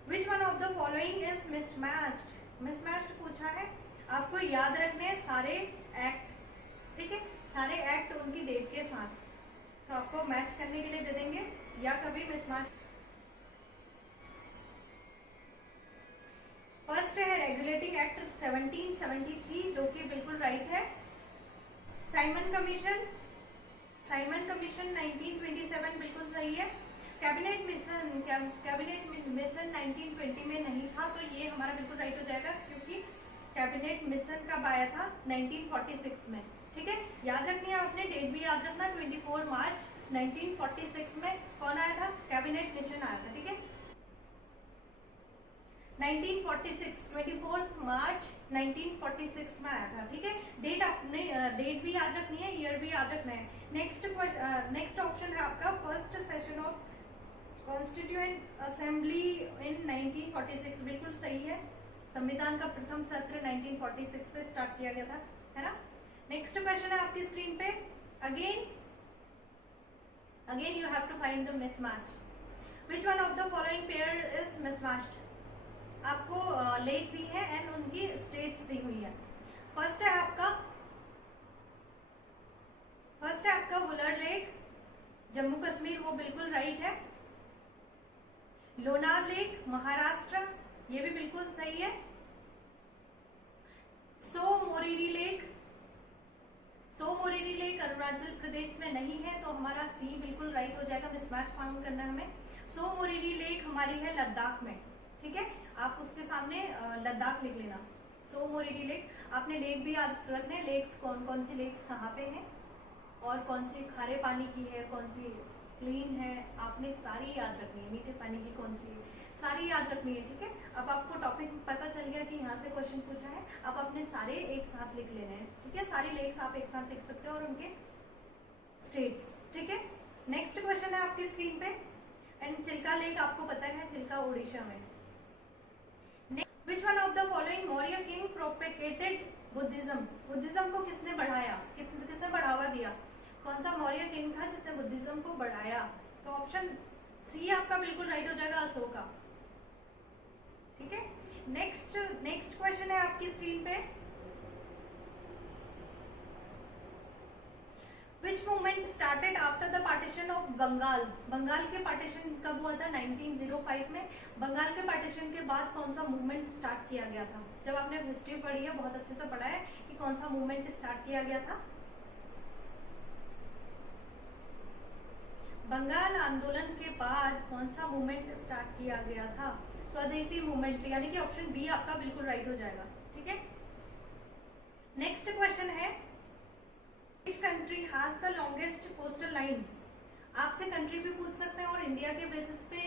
which one of the following is mismatched, mismatched पूछा है, आपको याद रखने हैं सारे एक्ट, ठीक है, सारे एक्ट उनकी डेट के साथ, तो आपको मैच करने के लिए दे देंगे या कभी मिसमैच। फर्स्ट है रेगुलेटिंग एक्ट 1773 जो कि बिल्कुल राइट है। साइमन कमीशन, साइमन कमीशन 1927 बिल्कुल सही है। कैबिनेट मिशन, कैबिनेट मिशन 1920 में नहीं था, तो ये हमारा बिल्कुल राइट हो जाएगा, क्योंकि कैबिनेट मिशन कब आया था, 1946 में, ठीक है। याद रखनी है आपने, डेट भी याद रखना, 24 मार्च 1946 में कौन आया था, कैबिनेट मिशन आया था, ठीक है। 1946 24 मार्च 1946 में आया था, ठीक है। डेट आपने डेट भी याद रखनी है, ईयर भी याद रखना है। नेक्स्ट ऑप्शन है आपका, first session of constituent assembly in 1946 बिल्कुल सही है। संविधान का प्रथम सत्र 1946 से स्टार्ट किया गया था, है ना। नेक्स्ट क्वेश्चन है आपकी स्क्रीन पे, again you have to find the mismatch, which one of the following pair is mismatched. आपको लेक दी है एंड उनकी स्टेट्स दी हुई है। फर्स्ट है आपका वुलर लेक, जम्मू कश्मीर, वो बिल्कुल राइट है। लोनार लेक महाराष्ट्र, ये भी बिल्कुल सही है। सो मोरिरी लेक अरुणाचल प्रदेश में नहीं है, तो हमारा सी बिल्कुल राइट हो जाएगा। मिसमैच फाउंड करना है हमें। सो मोरिरी लेक हमारी है लद्दाख में, ठीक है, आप उसके सामने लद्दाख लिख लेना। सो मोरिरी लेक, आपने लेक भी याद रखने, लेक्स कौन कौन सी लेक्स कहाँ पे हैं और कौन सी खारे पानी की है, कौन सी क्लीन है, आपने सारी याद रखनी है। मीठे पानी की कौन सी, सारी याद रखनी है, ठीक है। अब आपको टॉपिक पता चल गया कि यहाँ से क्वेश्चन पूछा है, अब अपने सारे एक साथ लिख लेने हैं, ठीक है। सारी लेक्स आप एक साथ लिख सकते हो और उनके स्टेट्स, ठीक है। नेक्स्ट क्वेश्चन है आपकी स्क्रीन पे, एंड चिल्का लेक आपको पता है, चिल्का उड़ीसा में। Which one of the following Maurya king propagated Buddhism? Buddhism को किसने बढ़ाया, किसने बढ़ावा दिया, कौन सा मौर्य किंग था जिसने बुद्धिज्म को बढ़ाया? तो ऑप्शन सी आपका बिल्कुल राइट हो जाएगा, अशोका, ठीक है। नेक्स्ट क्वेश्चन है आपकी स्क्रीन पे, Which movement started after the partition of Bengal? Bengal के पार्टीशन कब हुआ था? 1905 में। बंगाल के पार्टीशन के बाद कौन सा मूवमेंट स्टार्ट किया गया था? जब आपने हिस्ट्री पढ़ी है, बहुत अच्छे से पढ़ा है कि कौन सा मूवमेंट स्टार्ट किया गया था। बंगाल आंदोलन के बाद कौन सा मूवमेंट स्टार्ट किया गया था? स्वदेशी मूवमेंट, यानी कि ऑप्शन बी आपका बिल्कुल राइट हो जाएगा, ठीक है। नेक्स्ट क्वेश्चन है, Which country has the longest coastal line? आपसे कंट्री भी पूछ सकते हैं और इंडिया के बेसिस पे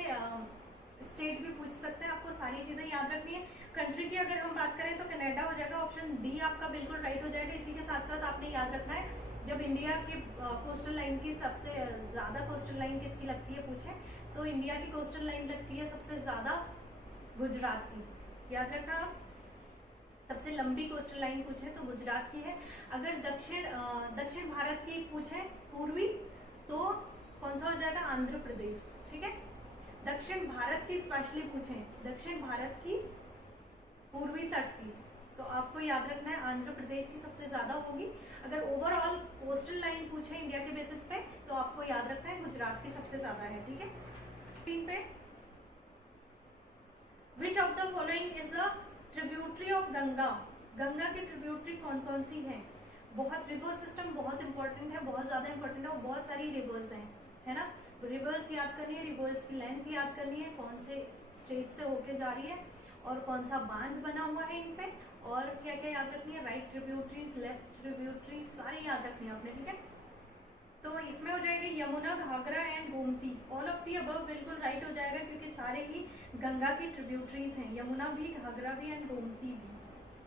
स्टेट भी पूछ सकते हैं, आपको सारी चीजें याद रखनी है। कंट्री की अगर हम बात करें तो कनाडा हो जाएगा, ऑप्शन डी आपका बिल्कुल राइट हो जाएगा। इसी के साथ साथ आपने याद रखना है जब इंडिया के कोस्टल लाइन की सबसे ज़्यादा कोस्टल लाइन किसकी लगती है पूछे तो इंडिया की कोस्टल लाइन लगती है सबसे ज़्यादा गुजरात की, याद रखना आप। सबसे लंबी कोस्टल लाइन पूछे तो गुजरात की है। अगर दक्षिण भारत की पूछे पूर्वी तो कौन सा हो जाएगा, आंध्र प्रदेश, ठीक है। दक्षिण भारत की स्पेशली पूछे, दक्षिण भारत की पूर्वी तट की, तो आपको याद रखना है आंध्र प्रदेश की सबसे ज्यादा होगी। अगर ओवरऑल कोस्टल लाइन पूछे इंडिया के बेसिस पे तो आपको याद रखना है गुजरात की सबसे ज्यादा है, ठीक है। स्क्रीन पे which of the following is a tributary of Ganga, Ganga की ट्रिब्यूटरी कौन कौन सी हैं। बहुत रिवर सिस्टम बहुत इंपॉर्टेंट है, बहुत ज्यादा इंपॉर्टेंट है और बहुत सारी रिवर्स हैं, है ना। रिवर्स याद करनी है, रिवर्स की लेंथ याद करनी है, कौन से स्टेट से होके जा रही है और कौन सा बांध बना हुआ है इन पे, और क्या क्या याद रखनी है, राइट ट्रिब्यूटरीज, लेफ्ट ट्रिब्यूटरीज, सारी याद रखनी है आपने, ठीक है। तो इसमें हो जाएगी Yamuna, Ghaghara and Gomti. All of the above बिल्कुल राइट हो जाएगा क्योंकि सारे ही गंगा की ट्रिब्यूटरीज हैं, यमुना भी, घाघरा भी एंड गोमती भी,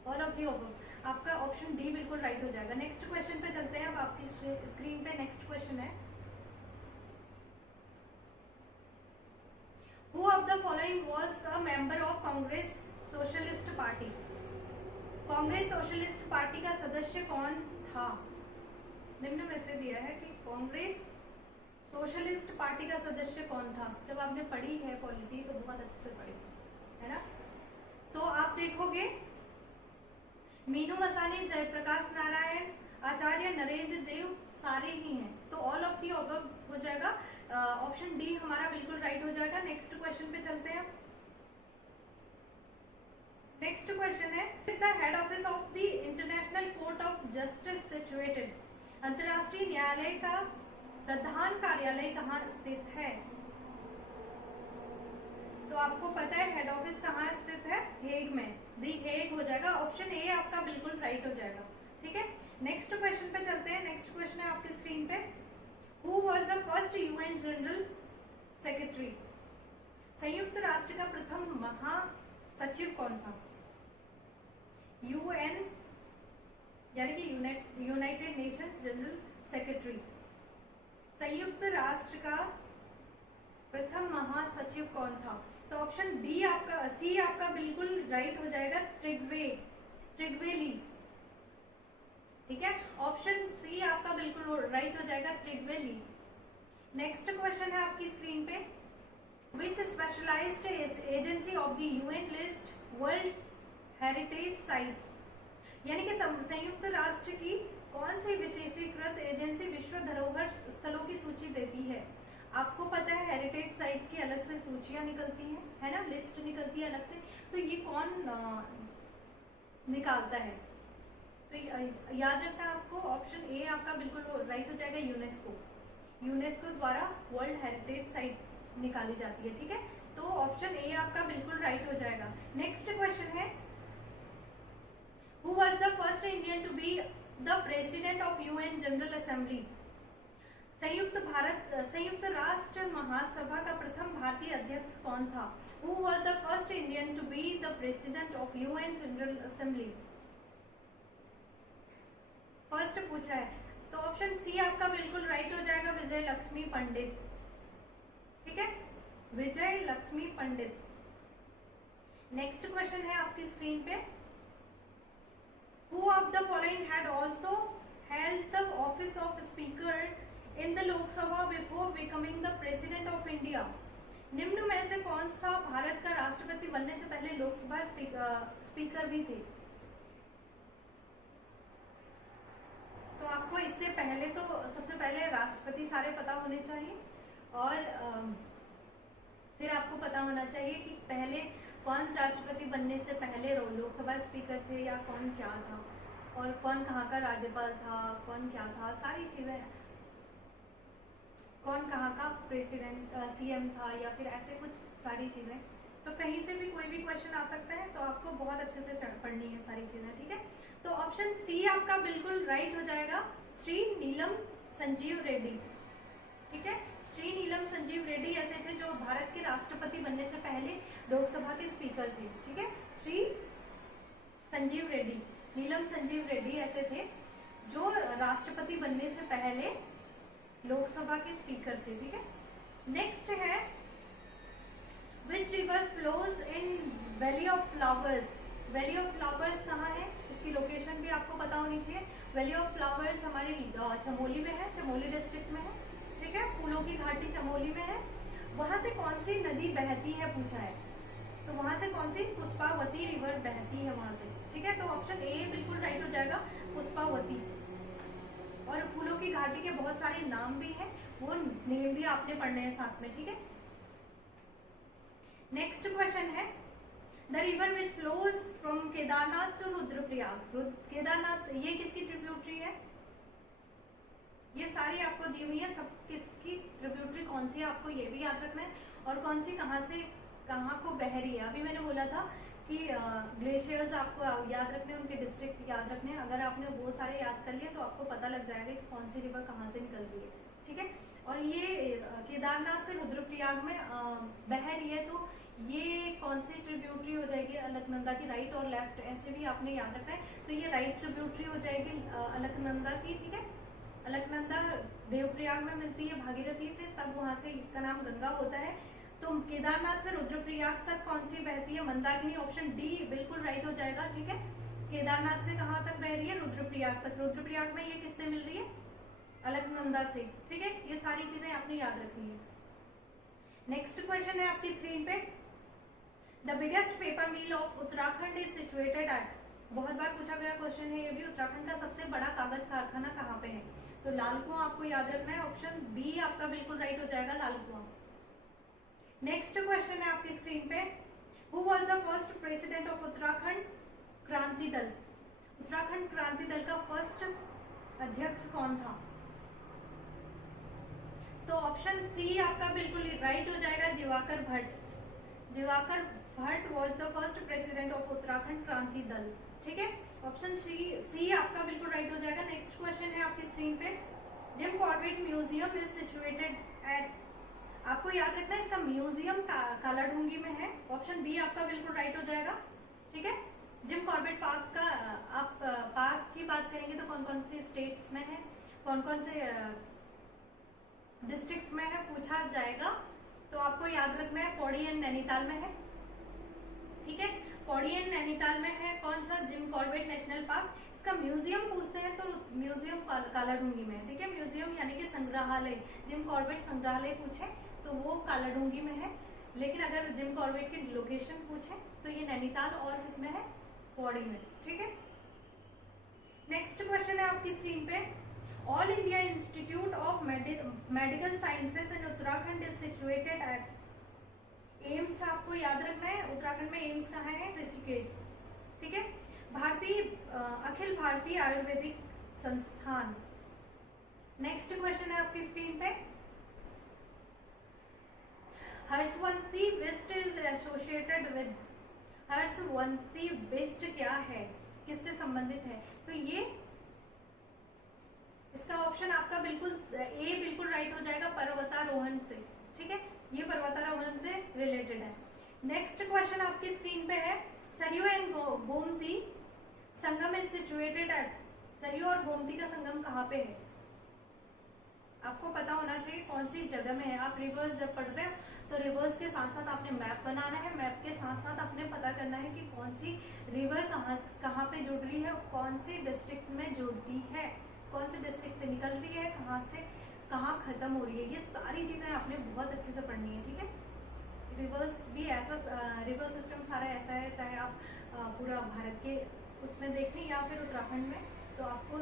ऑल ऑफ दी अबव। आपका ऑप्शन डी बिल्कुल राइट हो जाएगा। नेक्स्ट क्वेश्चन पे चलते हैं। अब आपकी स्क्रीन पे नेक्स्ट क्वेश्चन है, Who of the following was a member of Congress socialist party, Congress socialist party का सदस्य कौन था। निम्न में से दिया है कि कांग्रेस सोशलिस्ट पार्टी का सदस्य कौन था। जब आपने पढ़ी है पॉलिटी तो बहुत अच्छे से पढ़ी है ना। तो आप देखोगे मीनू मसानी, जयप्रकाश नारायण, आचार्य नरेंद्र देव, सारे ही हैं। तो ऑल ऑफ दी अबव हो जाएगा, ऑप्शन डी हमारा बिल्कुल राइट हो जाएगा। नेक्स्ट क्वेश्चन पे चलते हैं। नेक्स्ट क्वेश्चन है, is the head office of the international court of justice situated, अंतरराष्ट्रीय न्यायालय का प्रधान कार्यालय कहाँ स्थित है। तो आपको पता है हेड ऑफिस कहाँ स्थित है, हेग में, दी हेग हो जाएगा। ऑप्शन ए आपका बिल्कुल राइट हो जाएगा, ठीक है। नेक्स्ट क्वेश्चन पे चलते हैं। नेक्स्ट क्वेश्चन है आपकी स्क्रीन पे, Who was the first UN general secretary, संयुक्त राष्ट्र का प्रथम महासचिव कौन था। UN यानी कि यूनाइटेड नेशन जनरल सेक्रेटरी, संयुक्त राष्ट्र का प्रथम महासचिव कौन था। तो ऑप्शन डी आपका, सी आपका बिल्कुल राइट हो जाएगा, त्रिग्वेली, ठीक है। ऑप्शन सी आपका बिल्कुल राइट हो जाएगा, त्रिग्वेली। नेक्स्ट क्वेश्चन है आपकी स्क्रीन पे, which specialised agency of the UN list world heritage sites, यानी कि संयुक्त राष्ट्र की कौन सी विशेषीकृत एजेंसी विश्व धरोहर स्थलों की सूची देती है। आपको पता है हेरिटेज साइट की अलग से सूचियां निकलती हैं, है ना, लिस्ट निकलती है अलग से। तो ये कौन निकालता है, तो याद रखना आपको, ऑप्शन ए आपका बिल्कुल राइट हो जाएगा, यूनेस्को, यूनेस्को द्वारा वर्ल्ड हेरिटेज साइट निकाली जाती है, ठीक है। तो ऑप्शन ए आपका बिल्कुल राइट हो जाएगा। नेक्स्ट क्वेश्चन है, who was the first Indian to be the president of UN general assembly, संयुक्त राष्ट्र महासभा का प्रथम भारतीय अध्यक्ष कौन था। Who was the first Indian to be the president of UN general assembly, first पूछा है। तो ऑप्शन सी आपका बिल्कुल राइट हो जाएगा, विजय लक्ष्मी पंडित, ठीक है, विजय लक्ष्मी पंडित। नेक्स्ट क्वेश्चन है आपकी स्क्रीन पे, who of the following had also held the office of speaker in the Lok Sabha before becoming the president of India. निम्न में से कौन सा भारत का राष्ट्रपति बनने से पहले लोकसभा स्पीकर भी थे। तो आपको इससे पहले तो सबसे पहले राष्ट्रपति सारे पता होने चाहिए और फिर आपको पता होना चाहिए कि पहले कौन राष्ट्रपति बनने से पहले लोकसभा स्पीकर थे या कौन क्या था और कौन कहाँ का राज्यपाल था, कौन क्या था, सारी चीज़ें, कौन कहाँ का प्रेसिडेंट सीएम था या फिर ऐसे कुछ सारी चीज़ें। तो कहीं से भी कोई भी क्वेश्चन आ सकता है, तो आपको बहुत अच्छे से पढ़नी है सारी चीज़ें, ठीक है। तो ऑप्शन सी आपका बिल्कुल राइट हो जाएगा, श्री नीलम संजीव रेड्डी, ठीक है। श्री नीलम संजीव रेड्डी ऐसे थे जो भारत के राष्ट्रपति बनने से पहले लोकसभा के स्पीकर थे, ठीक है। श्री संजीव रेड्डी, नीलम संजीव रेड्डी ऐसे थे जो राष्ट्रपति बनने से पहले लोकसभा के स्पीकर थे, ठीक है। नेक्स्ट है which river flows in valley of flowers. Valley of flowers कहाँ है, इसकी लोकेशन भी आपको पता होनी चाहिए। वैली ऑफ फ्लावर्स हमारी चमोली में है, चमोली डिस्ट्रिक्ट में है, ठीक है। फूलों की घाटी चमोली में है। वहां से कौन सी नदी बहती है पूछा है, तो वहां से कौन सी, पुष्पावती रिवर बहती है वहां से, ठीक है। तो ऑप्शन ए बिल्कुल राइट हो जाएगा, पुष्पावती। और फूलों की घाटी के बहुत सारे नाम भी हैं, वो नेम भी आपने पढ़ने हैं साथ में, ठीक है। नेक्स्ट क्वेश्चन है the river which flows from Kedarnath to Rudraprayag. Kedarnath ये किसकी ट्रिब्यूटरी है, ये सारी आपको दी हुई है, सब किसकी ट्रिब्यूटरी कौन सी है आपको ये भी याद रखना है, और कौन सी कहाँ से कहाँ को बह रही है। अभी मैंने बोला था कि ग्लेशियर्स आपको याद रखने, उनके डिस्ट्रिक्ट याद रखने। अगर आपने वो सारे याद कर लिए तो आपको पता लग जाएगा कि कौन सी रिवर कहाँ से निकल रही है, ठीक है। और ये केदारनाथ से रुद्रप्रयाग में बह रही है, तो ये कौन सी ट्रिब्यूटरी हो जाएगी, अलकनंदा की। राइट और लेफ्ट ऐसे भी आपने याद रखना है। तो ये राइट ट्रिब्यूटरी हो जाएगी अलकनंदा की, ठीक है। अलकनंदा देवप्रयाग में मिलती है भागीरथी से, तब वहां से इसका नाम गंगा होता है। तो केदारनाथ से रुद्रप्रयाग तक कौन सी बहती है, मंदाकिनी। ऑप्शन डी बिल्कुल राइट हो जाएगा, ठीक है। केदारनाथ से कहाँ तक बह रही है, रुद्रप्रयाग तक। रुद्रप्रयाग में ये किससे मिल रही है, अलकनंदा से, ठीक है। ये सारी चीजें आपने याद रखनी है। नेक्स्ट क्वेश्चन है आपकी स्क्रीन पे the biggest paper mill of Uttarakhand is situated eight. बहुत बार पूछा गया क्वेश्चन है ये भी, उत्तराखंड का सबसे बड़ा कागज कारखाना कहाँ पे है, तो लाल कुआं आपको याद रखना है। ऑप्शन बी आपका बिल्कुल राइट हो जाएगा, लाल कुआं। नेक्स्ट क्वेश्चन है आपकी स्क्रीन पे who was the first president of Uttarakhand Kranti Dal. Uttarakhand Kranti Dal का फर्स्ट अध्यक्ष कौन था, तो ऑप्शन सी आपका बिल्कुल राइट हो जाएगा, Diwakar Bhatt. Diwakar Bhatt was the first president of Uttarakhand Kranti Dal, ठीक है। ऑप्शन सी आपका बिल्कुल राइट हो जाएगा। नेक्स्ट क्वेश्चन है आपकी स्क्रीन पे Jim Corbett museum is situated eight. आपको याद रखना है इसका म्यूजियम कालाढूंगी में है। ऑप्शन बी आपका बिल्कुल राइट हो जाएगा, ठीक है। जिम कॉर्बेट पार्क का आप पार्क की बात करेंगे तो कौन कौन से स्टेट्स में है, कौन कौन से डिस्ट्रिक्ट्स में है पूछा जाएगा, तो आपको याद रखना है पौड़ी एंड नैनीताल में है, ठीक है। पौड़ी एंड नैनीताल में है कौन सा, जिम कॉर्बेट नेशनल पार्क। इसका म्यूजियम पूछते हैं तो म्यूजियम कालाढूंगी में है, ठीक है। म्यूजियम यानी कि संग्रहालय, जिम कॉर्बेट संग्रहालय पूछे तो वो कालाढूंगी में है, लेकिन अगर जिम कॉर्बेट की लोकेशन पूछे तो ये नैनीताल और किसमें है, पौड़ी में, ठीक है। नेक्स्ट क्वेश्चन है आपकी स्क्रीन पे all India institute of medical sciences in Uttarakhand is situated eight. AIIMS आपको याद रखना है, उत्तराखंड में एम्स कहाँ है, ऋषिकेश, ठीक है। अखिल भारतीय आयुर्वेदिक संस्थान। नेक्स्ट क्वेश्चन है आपकी स्क्रीन पे Harshwanti Bisht is associated with. Harshwanti Bisht क्या है, किससे संबंधित है, तो ये इसका ऑप्शन आपका बिल्कुल ए बिल्कुल राइट हो जाएगा, पर्वतारोहण से, ठीक है। ये पर्वतारोहण से रिलेटेड है। नेक्स्ट क्वेश्चन आपकी स्क्रीन पे है Saryu and Gomti Sangam is situated eight. Saryu और गोमती का संगम कहाँ पे है, आपको पता होना चाहिए कौन सी जगह में है। आप रिवर्स जब पढ़ रहे हो तो रिवर्स के साथ साथ आपने मैप बनाना है, मैप के साथ साथ आपने पता करना है कि कौन सी रिवर कहाँ पे जुड़ रही है, कौन सी डिस्ट्रिक्ट में जुड़ती है, कौन से डिस्ट्रिक्ट से निकल रही है, कहाँ से कहाँ खत्म हो रही है। ये सारी चीजें आपने बहुत अच्छे से पढ़नी है, ठीक है। रिवर्स भी ऐसा, रिवर सिस्टम सारा ऐसा है, चाहे आप पूरा भारत के उसमें देखें या फिर उत्तराखंड में, तो आपको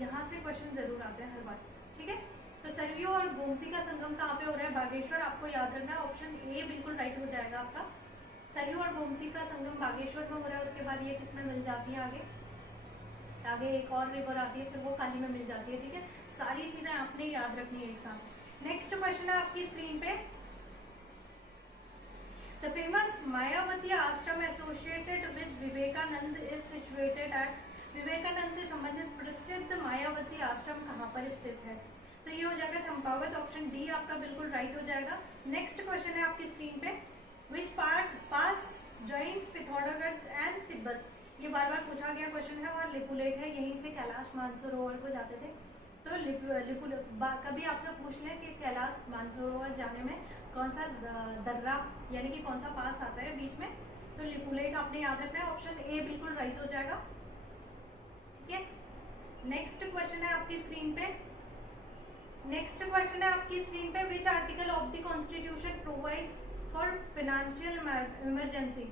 यहाँ से क्वेश्चन जरूर आते हैं हर बार, ठीक है। तो सरयू और गोमती का संगम कहाँ पे हो रहा है, बागेश्वर, आपको याद रखना है। ऑप्शन ए बिल्कुल राइट हो जाएगा आपका। सरयू और गोमती का संगम बागेश्वर में हो रहा है, उसके बाद ये किसमें मिल जाती है, आगे एक और रिवर आती है, फिर वो काली में मिल जाती है, ठीक है। सारी चीजें आपने याद रखनी है एक साथ। नेक्स्ट क्वेश्चन है आपकी स्क्रीन पे the famous Mayavati Ashram associated with Vivekananda is situated at. Vivekananda से संबंधित प्रसिद्ध मायावती आश्रम कहाँ पर स्थित है, तो ये हो जाएगा चंपावत। ऑप्शन डी आपका बिल्कुल राइट हो जाएगा। नेक्स्ट क्वेश्चन है आपकी स्क्रीन पे विच पास जॉइंस पिथौरागढ़ एंड तिब्बत। ये बार बार पूछा गया क्वेश्चन है और लिपुलेख है, यहीं से कैलाश मानसरोवर को जाते थे, तो कभी आपसे पूछ लें कि कैलाश मानसरोवर जाने में कौन सा दर्रा यानी कि कौन सा पास आता है बीच में, तो लिपुलेट आपने याद रखना है। ऑप्शन ए बिल्कुल राइट हो जाएगा। ठीक है, नेक्स्ट क्वेश्चन है आपकी स्क्रीन पे। Which article of the constitution provides for financial emergency.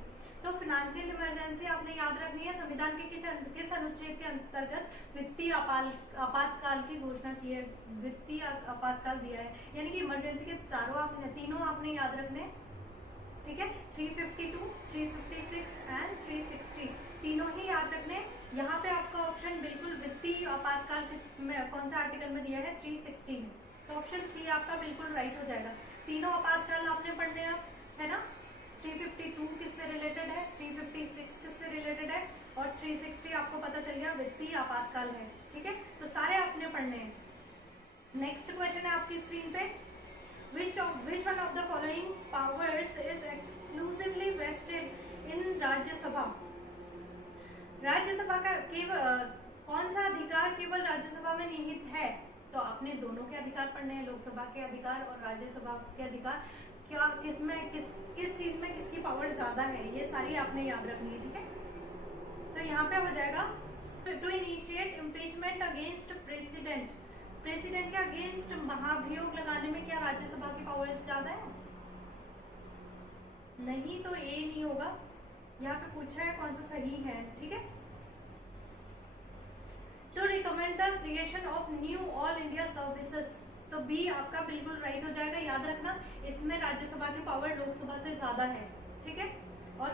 तो फाइनेंशियल इमरजेंसी आपने याद रखनी है, संविधान के किस अनुच्छेद के अंतर्गत वित्तीय आपातकाल की घोषणा की है, वित्तीय आपातकाल दिया है, यानी कि इमरजेंसी के तीनों आपने याद रखने। ठीक है, 352, 356 एंड 360 तीनों ही याद रखने। यहाँ पे आपका ऑप्शन बिल्कुल वित्तीय आपातकाल कौन सा आर्टिकल में दिया है, 360 में, तो ऑप्शन सी आपका बिल्कुल राइट हो जाएगा। तीनों आपातकाल आपने पढ़ने है ना, 352 किससे रिलेटेड है, 356 किससे रिलेटेड है, और 360 आपको पता चल गया वित्तीय आपातकाल है। ठीक है, तो सारे आपने पढ़ने हैं। नेक्स्ट क्वेश्चन है आपकी स्क्रीन पे, which one of the following powers is exclusively vested in Rajya Sabha. Rajya Sabha का कौन सा अधिकार केवल राज्यसभा में निहित है, तो आपने दोनों के अधिकार पढ़ने हैं, लोकसभा के अधिकार और राज्यसभा के अधिकार। क्या किसमें किस चीज में किसकी पावर ज्यादा है, ये सारी आपने याद रखनी है। ठीक है, तो यहाँ पे हो जाएगा to initiate impeachment against president. President के अगेंस्ट महाभियोग लगाने में क्या राज्यसभा की पावर्स ज्यादा है? नहीं, तो ए नहीं होगा। यहाँ पे पूछा है कौन सा सही है। ठीक है, to recommend the creation of new all India services, तो बी आपका बिल्कुल राइट हो जाएगा। याद रखना, इसमें राज्यसभा की पावर लोकसभा से ज्यादा है। ठीक है, और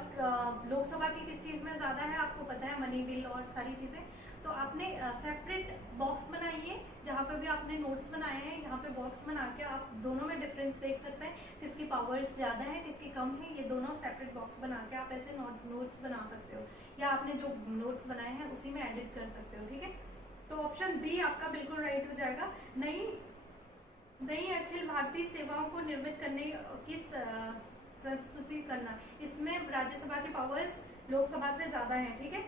लोकसभा की किस चीज में ज्यादा है आपको पता है, मनी बिल और सारी चीजें। तो आपने सेपरेट बॉक्स बनाइए, जहाँ पे भी आपने नोट्स बनाए हैं, यहाँ पे बॉक्स बना के आप दोनों में डिफरेंस देख सकते हैं, किसकी पावर्स ज़्यादा है किसकी कम है। ये दोनों सेपरेट बॉक्स बना के आप ऐसे नोट्स बना सकते हो, या आपने जो नोट्स बनाए हैं उसी में एडिट कर सकते हो। ठीक है, तो ऑप्शन बी आपका बिल्कुल राइट हो जाएगा। नई अखिल भारतीय सेवाओं को निर्मित करने की संस्तुति करना, इसमें राज्यसभा की पावर्स लोकसभा से ज़्यादा है। ठीक है,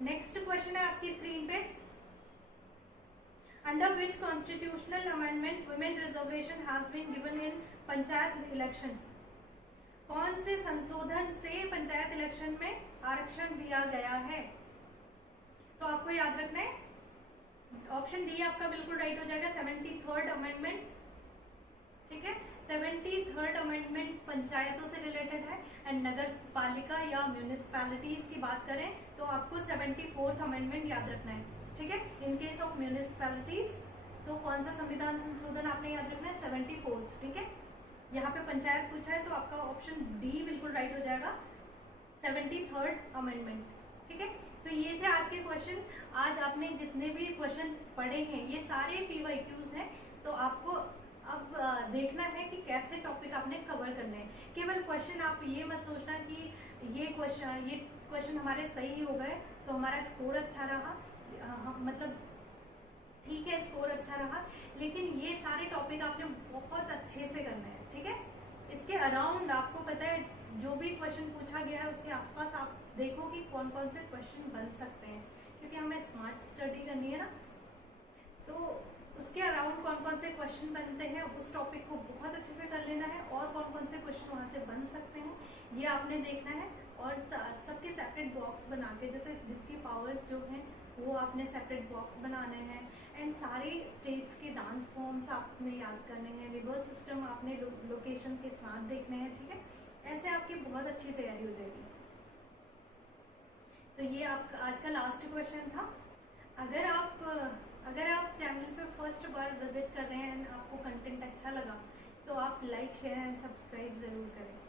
नेक्स्ट क्वेश्चन है आपकी स्क्रीन पे, under which constitutional amendment women reservation has been given in panchayat election. कौन से संशोधन से पंचायत इलेक्शन में आरक्षण दिया गया है, तो आपको याद रखना है। ऑप्शन डी आपका बिल्कुल राइट हो जाएगा, 73rd अमेंडमेंट। ठीक है, 73rd अमेंडमेंट पंचायतों से रिलेटेड है, एंड नगर पालिका या म्यूनिसिपैलिटीज की बात करें तो आपको 74th अमेंडमेंट याद रखना है। ठीक है, इन केस ऑफ म्यूनिसिपैलिटीज तो कौन सा संविधान संशोधन आपने याद रखना है, 74th। ठीक है, यहाँ पे पंचायत पूछा है तो आपका ऑप्शन डी बिल्कुल राइट हो जाएगा, 73rd अमेंडमेंट। ठीक है, तो ये थे आज के क्वेश्चन। आज आपने जितने भी क्वेश्चन पढ़े हैं ये सारे PYQs हैं, तो आपको अब देखना है कि कैसे टॉपिक आपने कवर करने हैं। केवल क्वेश्चन आप ये मत सोचना कि ये क्वेश्चन हमारे सही हो गए तो हमारा स्कोर अच्छा रहा, मतलब ठीक है स्कोर अच्छा रहा, लेकिन ये सारे टॉपिक आपने बहुत अच्छे से करना है। ठीक है, इसके अराउंड आपको पता है जो भी क्वेश्चन पूछा गया है उसके आसपास आप देखो कि कौन कौन से क्वेश्चन बन सकते हैं, क्योंकि हमें स्मार्ट स्टडी करनी है ना, तो उसके अराउंड कौन कौन से क्वेश्चन बनते हैं उस टॉपिक को बहुत अच्छे से कर लेना है, और कौन कौन से क्वेश्चन वहाँ से बन सकते हैं ये आपने देखना है। और सबके सेपरेट बॉक्स बना के, जैसे जिसकी पावर्स जो हैं वो आपने सेपरेट बॉक्स बनाने हैं, एंड सारे स्टेट्स के डांस फॉर्म्स आपने याद करने हैं, रिवर्स सिस्टम आपने लोकेशन के साथ देखने हैं। ठीक है, ऐसे आपकी बहुत अच्छी तैयारी हो जाएगी। तो ये आपका आज का लास्ट क्वेश्चन था। अगर आप चैनल पे फर्स्ट बार विजिट कर रहे हैं एंड आपको कंटेंट अच्छा लगा तो आप लाइक शेयर एंड सब्सक्राइब ज़रूर करें।